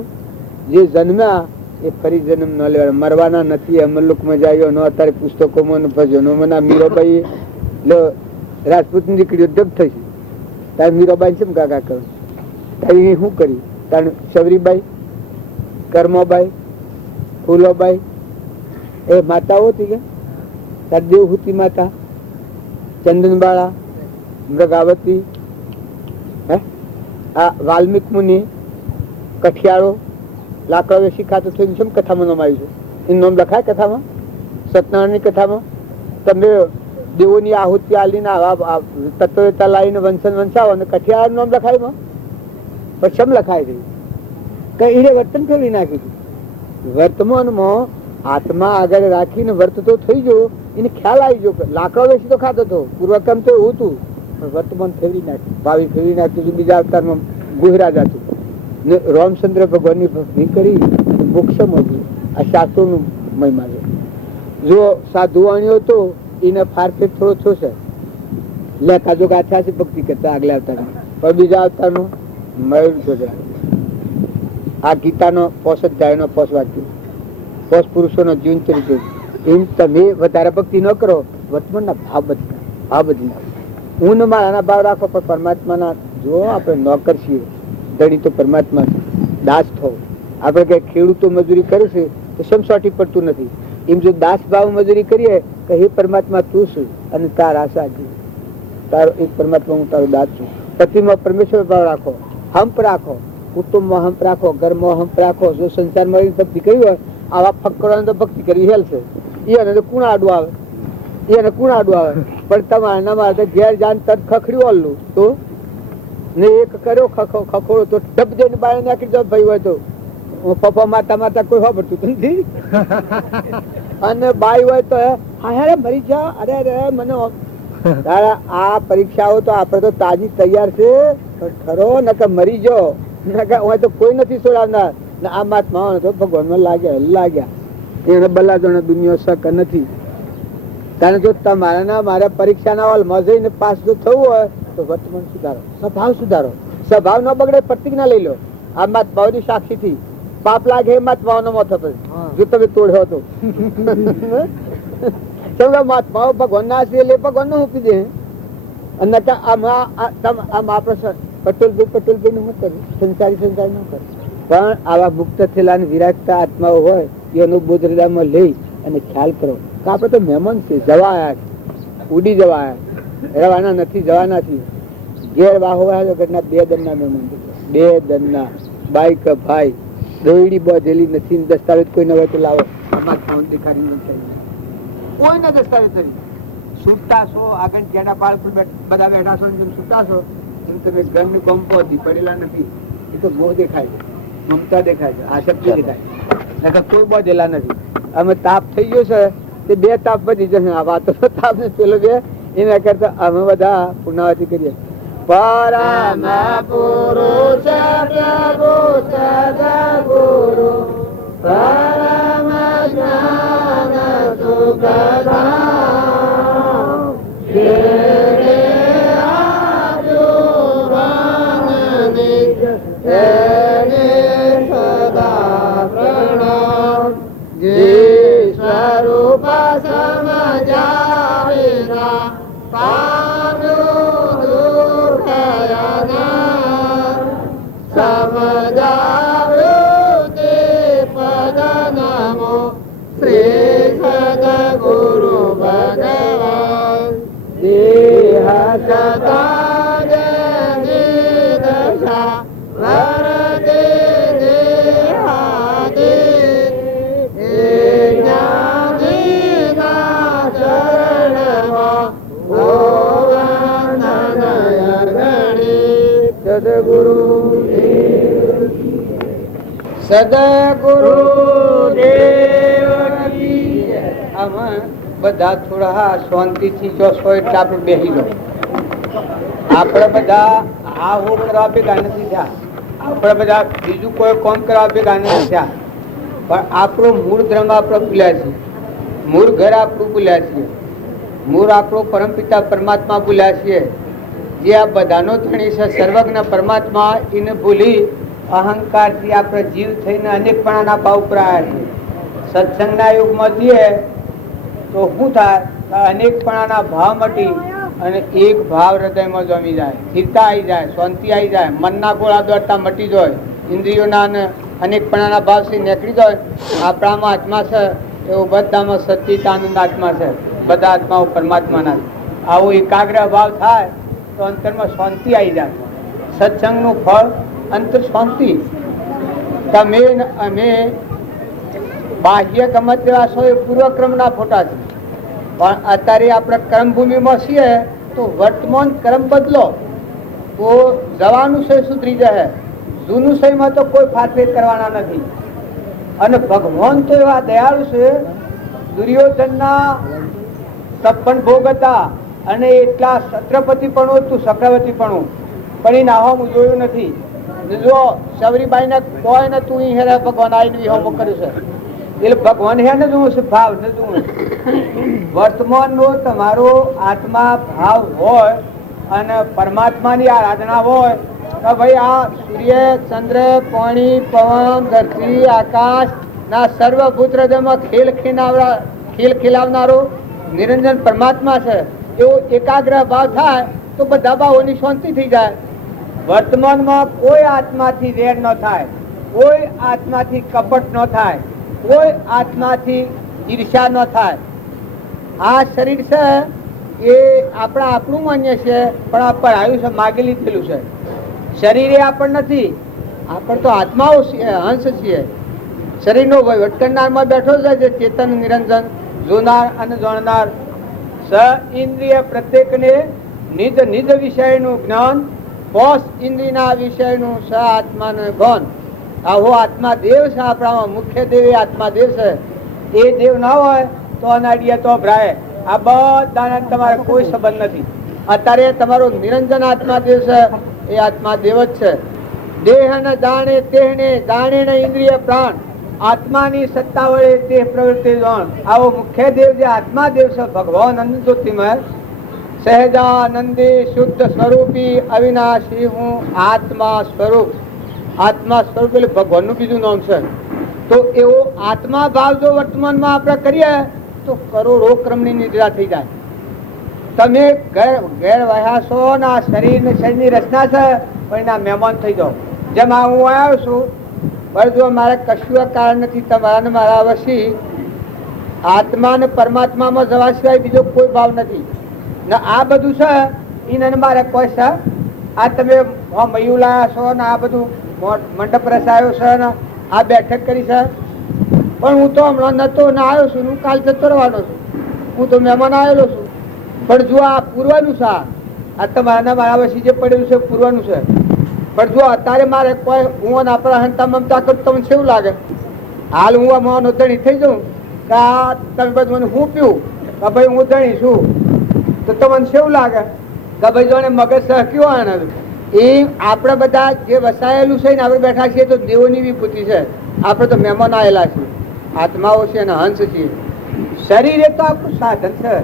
જે જન્મ્યા એ ફરી જન્મ ન લેવા, મરવાના નથી. અમરલુકમાં જાય ન અત્યારે પુસ્તકોમાં ભજનો મને મીરાબાઈ રાજપૂત નીકળ્યો ડબ થઈ છે. તારે મીરાબાઈ છે કાકા કરું તારી શું કર્યું? તારે સવરીબાઈ, કર્મોબાઈ, ફૂલોબાઈ એ માતાઓ હતી કે તાર દેવહૂતિ માતા, ચંદનબાળા, મૃગાવતી, આ વાલ્મીક મુનિ, કઠિયાળો, લાકડો વેસી ખાતો થઈને શું કથામાં નામ આવ્યું છે? એનું નામ લખાય કથામાં, સત્યનારાયણની કથામાં. તમે દેવોની આહુતિ આલીને તત્વતા લાવીને વંશન વંશાવો અને કઠિયાળ નામ લખાય માં પણ શમ લખાય છે કે એને વર્તન ફેરવી નાખ્યું છે. વર્તમાનમાં આત્મા આગળ રાખીને વર્ત તો થઈ ગયો, એને ખ્યાલ આવી ગયો કે લાકડો વેસી તો ખાતો હતો, પૂર્વકમ તો એવું હતું, પણ વર્તમાન ફેરવી નાખ્યું, ભાવિ ફેરવી નાખ્યું. બીજા અવતારમાં ગુહરાજ હતું ને રામચંદ્ર ભગવાનની ભક્તિ કરી મોક્ષ મળ્યું. આ શાસ્ત્રોનું મહિમા છે. જો સાધુવાણીઓ તો એને ફારફેર થોડો થશે, લેખા જો ગાથા છે ભક્તિ કરતા આગલા અવતારમાં, પણ બીજા અવતારમાં મયુર જોડ્યા. આ ગીતાનો પોષ અધ્યાયનો પોષ વાક્ય, પોષ પુરુષોનો જીવન ચરિત્ર. એમ તમે વધારે ભક્તિ ન કરો, વર્તમાનના ભાવ બધી હું ને મારાના ભાવ રાખો, પણ પરમાત્માના જો આપણે નોકર છીએ, ધણી તો પરમાત્મા દાસ થવો. આપણે કઈ ખેડૂતો મજૂરી કરે છે તો સમસોટી પડતું નથી. એમ જો દાસ ભાવ મજૂરી કરીએ કે હે પરમાત્મા તું છું અને તાર આશા છે, તારો એક પરમાત્મા હું તારો દાસ છું. પતિમાં પરમેશ્વર ભાવ રાખો, હંપ રાખો, કુટુંબમાં હંપ રાખો, ઘરમાં હંપ રાખો. જો સંસારમાં ભક્તિ કરી હોય, આવા ફક્કરોને તો ભક્તિ કરવી હેલ છે. એને તો કુણ આડું આવે, પણ તમારે મારે ઘેર જાન તરત ખખડ્યું ઓલું તો ને એક કર્યો ખખોડો તો ડબ જઈને બાળે નાખી દો. ભાઈ હોય તો પપ્પા માતા કોઈ ખબરતું નથી, અને બાઈ હોય તો હા મરી જા, અરે અરે મને આ પરીક્ષાઓ તો આપડે તો તાજી તૈયાર છે ખરો, નકર મરી જાઓ, નકર તો કોઈ નથી છોડાવનાર. આ મહાત્મા તો ભગવાન માં લાગ્યા એને બલાદોને દુનિયા શક નથી. કારણ જો તમારા મારા પરીક્ષા ના હોલમાં જઈને પાસ જો થવું હોય તો વર્તમાન સુધારો, સ્વભાવ સુધારો. સ્વભાવ ન બગડે પ્રતિજ્ઞા લઈ લો. આ મહાત્માઓની સાક્ષી થી પાપ લાગે એ મહાત્માઓનો મોથો જો તમે તોડ્યો તો મહાત્માઓ ભગવાન ના લે ભગવાન નો મૂકી દે. અને પટોલભાઈ નું કરે સંસારી ન કરે, પણ આવા મુક્ત થયેલા વિરાજતા આત્માઓ હોય એનો બોધ હૃદયમાં લઈ અને ખ્યાલ કરો કે આપડે તો મહેમાન છે, જવા આયા, ઉડી જવા આયા, રહેવાના નથી, જવાના નથી. ઘેર વાહો ઘરના 2 દનના મહેમાન, 2 દનના બાઈક ભાઈ દોયડી બોધેલી નથી, દસ્તાવેજ કોઈ ન હોય તો લાવો. કોઈ ના દસ્તાવેજ નથી. છૂટતા છો આગળ જેના બાળ બધા બેઠા છો જેમ છૂટા છો એમ તમે ઘરની કંપોથી પડેલા નથી. એ તો મોહ દેખાય છે, મમતા દેખાય છે, આસક્તિ દેખાય, કોઈ બોધેલા નથી. અમે તાપ થઈ ગયો છે તે 2 તાપ બધી જશે. આ વાતો તાપ ને પેલો 2 એના કરતા અમે બધા પુનાવતી કરીએ. પરમ પુરુષ પ્રભુ સદગુરુ પરમ જ્ઞાન સુખધામ તેરે આજુબાન નિજ તેને સદા પ્રણામ. જે સ્વરૂપ સમજાવીના સમજાવ્યું તે પદ નમો શ્રી સદગુરુ સદગુરુ સદગુરુ આમાં બધા થોડા શાંતિથી જોશો એટલે આપણે બેસી જાઓ. આપણે બધા આ હું કરવા ભેગા નથી થયા, આપણે બધા બીજું કોઈ કામ કરવા ભેગા નથી થયા, પણ આપણો મૂળ ધર્મ આપણે ભૂલ્યા છીએ, મૂળ ઘર આપણું ભૂલ્યા છીએ, મૂળ આપણો પરમપિતા પરમાત્મા ભૂલ્યા છીએ. જે આ બધાનો ધણી છે સર્વજ્ઞ પરમાત્મા એને ભૂલી અહંકારથી આપણે જીવ થઈને અનેકપણાના ભાવ ઉપર આવ્યા છીએ. સત્સંગના યુગમાં જઈએ તો શું થાય? અનેકપણાના ભાવ મટી અને એક ભાવ હૃદયમાં જમી જાય, સ્થિરતા આવી જાય, શાંતિ આવી જાય, મનના ગોળા દોડતા મટી જાય, ઇન્દ્રિયોના અને અનેકપણાના ભાવથી નીકળી જાય. આપણામાં આત્મા છે એવું બધામાં સચ્ચિદાનંદ આત્મા છે, બધા આત્માઓ પરમાત્માના. આવો એકાગ્ર ભાવ થાય તો અંતરમાં શાંતિ આવી જાય. સત્સંગનું ફળ અંતર શાંતિ. તમે અમે બાહ્ય ગમત જેવા છો એ પૂર્વક્રમના ફોટા છે, પણ અત્યારે આપણે કર્મભૂમિમાં છીએ તો વર્તમાન કર્મ બદલો તો જવાનું છે સુધરી જાય. જૂનું સહીમાં તો કોઈ ફાટફેર કરવાના નથી. અને ભગવાન તો એવા દયાળુ છે, દુર્યોધનના 56 ભોગ હતા અને એટલા છત્રપતિ પણ હતું, ચક્રવર્તી પણ, પણ એ નાહો હું જોયું નથી. જો સવરીબાઈને કોઈ ને તું હેરે ભગવાન આવીને વિહોમો કર્યું છે એટલે ભગવાન હે ને જોવું છે, ભાવ ને જોવું. વર્તમાનનો તમારો આત્મા ભાવ હોય અને પરમાત્માની આરાધના હોય તો ભાઈ આ સૂર્ય ચંદ્ર પાણી પવન ધરતી આકાશ ના સર્વભૂત હૃદયમાં ખેલ ખેલાવનારો નિરંજન પરમાત્મા છે. એવો એકાગ્ર ભાવ થાય તો બધા ભાવોની શાંતિ થઈ જાય. વર્તમાનમાં કોઈ આત્માથી વેર ન થાય, કોઈ આત્માથી કપટ ન થાય, કોઈ આત્માથી ઈર્ષા ન થાય. આ શરીર છે એ આપણું માન્ય છે, પણ આ પડાયું છે, માગી લીધેલું છે. શરીર એ આપણ નથી, આપણ તો આત્માઓ હંસ છીએ. શરીરનો વહીવટ કરનારમાં બેઠો છે જે ચેતન નિરંજન જોનાર અને જાણનાર. સ ઇન્દ્રિય પ્રત્યેકને નિજ નિજ વિષયનું જ્ઞાન, પોષ ઇન્દ્રિયના વિષયનું સ આત્માનું ભાન. આવો આત્મા દેવ છે, આપણામાં મુખ્ય દેવ એ આત્મા દેવ છે. એ દેવ ના હોય તો અનાડિયા તો ભરાય. આ બધા તમારે કોઈ સંબંધ નથી. અત્યારે તમારો નિરંજન આત્મા દેવ છે, એ આત્મા દેવ જ છે. દેહ ને દાણે તેહને દાણે ને ઇન્દ્રિય પ્રાણ, આત્માની સત્તા વડે તે પ્રવૃત્તિ જાણ. આવો મુખ્ય દેવ જે આત્મા દેવ છે ભગવાન અનંતોત્તિમય સહેજાનંદી શુદ્ધ સ્વરૂપી અવિનાશી હું આત્મા સ્વરૂપ. આત્મા સ્વરૂપ એટલે ભગવાનનું બીજું નામ છે. તો એવો આત્મા ભાવ જો વર્તમાનમાં આપણે કરીએ તો કરોડો ક્રમની નિદ્રા થઈ જાય. તમે ઘેર વહ્યા છો ને આ શરીરની રચના છે, પણ એના મહેમાન થઈ જાઓ. જેમ આ હું આવ્યો છું, પણ જો મારે કશું કારણ નથી તમારા ને મારા વસી આત્મા ને પરમાત્મામાં જવા સિવાય બીજો કોઈ ભાવ નથી ને. આ બધું છે એને મારે કોઈ છે. આ તમે મયું લાયા છો ને આ બધું મંડપ રસાયો છે ને આ બેઠક કરી છે, પણ હું તો હમણાં નતો ને આવ્યો છું, હું કાલ જતો રહેવાનો છું, હું તો મહેમાન આવેલો છું. પણ જો આ પૂર્વનું છે, આ તમારા મારા વસી જે પડેલું છે પૂર્વનું છે. પણ જો અત્યારે મારે કોઈ હું આપણા હંતા મમતા કરું તમને કેવું લાગે? હાલ હું આ મોહનો ધણી થઈ જાઉં કે આ તમે બધું મને હું પીવું કે ભાઈ હું ધણી છું, તો તમને કેવું લાગે કે ભાઈ જો મગજ સહક્યું આને એ આપણે બધા જે વસાયેલું છે ને આપણે બેઠા છીએ તો દેવોની વિભૂતિ છે. આપણે તો મહેમાન આવેલા છીએ, આત્માઓ છે અને હંસ છીએ. શરીર એ તો આપણું સાધન છે.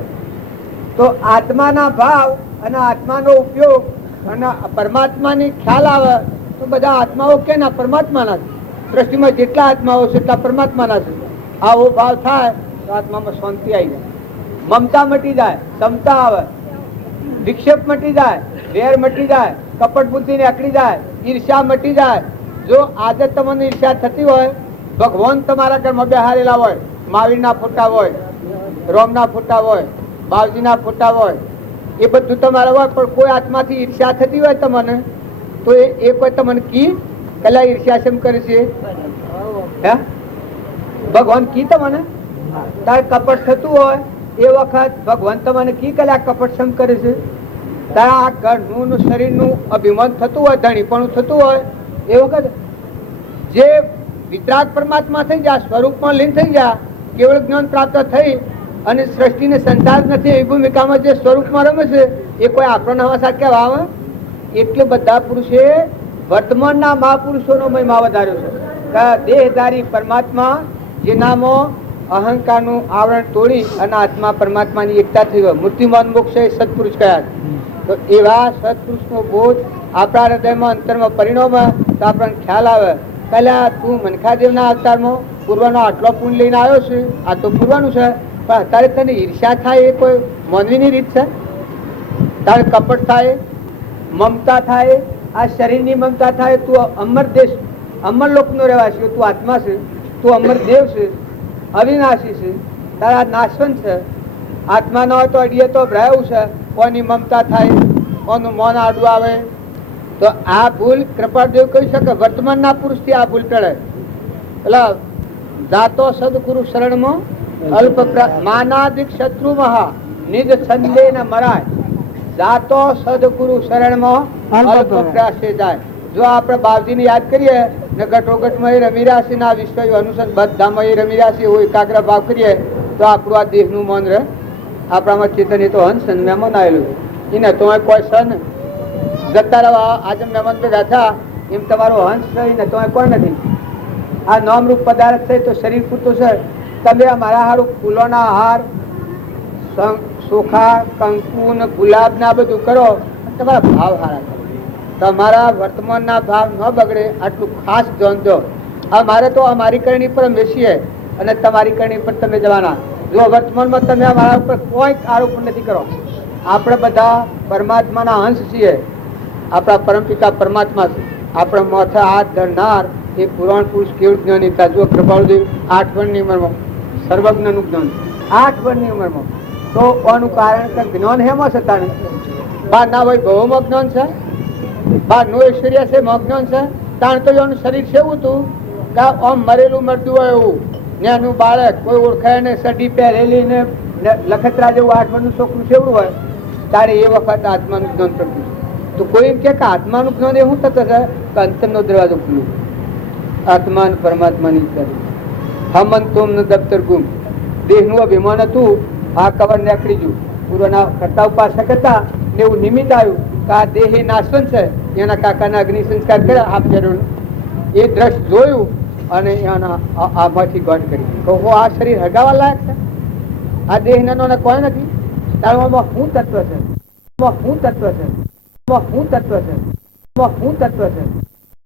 તો આત્માના ભાવ અને આત્માનો ઉપયોગ અને પરમાત્માની ખ્યાલ આવે તો બધા આત્માઓ કેના? પરમાત્માના છે. સૃષ્ટિમાં જેટલા આત્માઓ છે એટલા પરમાત્માના છે. આવો ભાવ થાય તો આત્મામાં શાંતિ આવી જાય, મમતા મટી જાય, ક્ષમતા આવે, વિક્ષેપ મટી જાય, વેર મટી જાય, કપટ બુદ્ધિ નીકળી જાય, ઈર્ષ્યા મટી જાય. જો આજે તમને ઈર્ષ્યા થતી હોય, ભગવાન તમારા ઘરમાં બેહારેલા હોય, મહાવીરના ફોટા હોય, રોમના ફોટા હોય, બાવજીના ફોટા હોય, એ બધું તમારે હોય, પણ કોઈ આત્માથી ઈર્ષ્યા થતી હોય તમને તો એ કોઈ તમને કી કલા ઈર્ષ્યા શેમ કરે છે? હે ભગવાન કી તમને તારે કપટ થતું હોય એ વખત ભગવાન તમને કી કલા કપટ શેમ કરે છે? તારા આ ઘરનું શરીરનું અભિમાન થતું હોય, ધણીપણું થતું હોય, એ વખત જે વિતરાગ પરમાત્મા થઈ ગયા, સ્વરૂપમાં લીન થઈ ગયા, કેવળ જ્ઞાન પ્રાપ્ત થઈ અને સૃષ્ટિને સંસાર નથી એ ભૂમિકામાં જે સ્વરૂપમાં રમે છે એ કોઈ આપણો નવા સાથ કેવા આવે? એટલે બધા પુરુષે વર્તમાનના મહાપુરુષોનો મહિમા વધાર્યો છે. દેહધારી પરમાત્મા જેનામાં અહંકારનું આવરણ તોડી અને આત્મા પરમાત્માની એકતા થઈ ગયો, મૂર્તિમાન મોક્ષ એ સત્પુરુષ કયા. તો એવા સત્પુરુષનો બોધ આપણા હૃદયમાં અંતરમાં પરિણમે તો આપણને ખ્યાલ આવે, પહેલા તું મનખાદેવના અવતારમાં પૂર્વનો આટલો પુણ્ય લઈને આવ્યો છે, આ તો પૂર્વનું છે, પણ અત્યારે તને ઈર્ષ્યા થાય એ કોઈ માનવીની રીત છે? તારે કપટ થાય, મમતા થાય, આ શરીરની મમતા થાય, તું અમર દેશ અમર લોકનો રહેવાસી, તું આત્મા છે, તું અમર દેવ છે, અવિનાશી છે, તારા નાશવંત છે. આત્મા ન હોય તો અડીએ તો ભરાયું છે, કોની મમતા થાય, કોનું મન આડું આવે. તો આ ભૂલ કૃપાદેવ કહી શકે વર્તમાનના પુરુષથી આ ભૂલ ટળે. એટલે જાતો સદગુરુ શરણમાં અલ્પ માનાદિક શત્રુ મહા નિજ છંદે ન મરાય. જાતો સદગુરુ શરણમાં અલ્પ પ્રયાસે જાય. જો આપણે બાવજીને યાદ કરીએ ને ગટોગટમાં એ રમી રહ્યા છે ને આ વિશ્વ અનુસંધ બધામાં એ રમી રહ્યા છે એવો એકાગ્ર ભાવ કરીએ તો આપણું આ દેહનું મન રહે. આપણામાં ચેતન એ તો હંસ મહેમાન આવેલું એને તો કોઈ સન જતા રહેવા આજે મહેમાન ભેગા થયા એમ તમારો હંસ છે ને તો કોઈ નથી. આ નામરૂપ પદાર્થ છે તો શરીર પૂરતું છે. તમે મારા હારું ફૂલોના હાર, ચોખા, કંકુ ને ગુલાબ ના બધું કરો, તમારા ભાવ હારા કરો, તમારા વર્તમાનના ભાવ ન બગડે આટલું ખાસ ધ્યાન દો. આ મારે તો અમારી કરણી પર બેસીએ અને તમારી કરણી પર તમે જવાના. જો વર્તમાનમાં તમે અમારા ઉપર કોઈ આરોપ નથી કરો. આપણે બધા પરમાત્માના અંશ છીએ, આપણા પરમપિતા પરમાત્મા છે. આપણે માથે હાથ ધરનાર એ પુરાણ પુરુષ કેવળ જ્ઞાની હતા. જો કૃપાળુદેવ 8 વર્ષની ઉંમરમાં સર્વજ્ઞનું જ્ઞાન, 8 વર્ષની ઉંમરમાં. તો આનું કારણ કે જ્ઞાન હેમાં છે તાણે બહાર ના હોય બહુમાં જ્ઞાન છે, બહાર નો ઐશ્વર્ય છે જ્ઞાન છે. તાણ તો એનું શરીર કેવું હતું કે આમ મરેલું મરતું હોય એવું. નાનું બાળક કોઈ ઓળખાય ને સડી પહેરેલી ને લખતરા જેવું 8 વર્ષનું છોકરું કેવડું હોય તારે એ વખત આત્માનું જ્ઞાન કરતું. તો કોઈ એમ કે આત્માનું જ્ઞાન એવું થતું છે કે અંતરનો દરવાજો ખુલ્લું, આત્મા પરમાત્માની હમન તોમ દફતર ગુમ. દેહનું અભિમાન હતું, આ કવર નીકળી ગયું. પૂર્વના કરતા ઉપાસક હતા ને એવું નિમિત્ત આવ્યું કે આ દેહ એ નાશવંત છે. એના કાકાના અગ્નિ સંસ્કાર કર્યા આપ જરૂર એ દ્રશ્ય જોયું અને એના આમાંથી ગઢ કરી કહો આ શરીર હગાવા લાયક છે, આ દેહ નાનો કોઈ નથી. તારમાં શું તત્વ છે, શું તત્વ છે, શું તત્વ છે, શું તત્વ છે.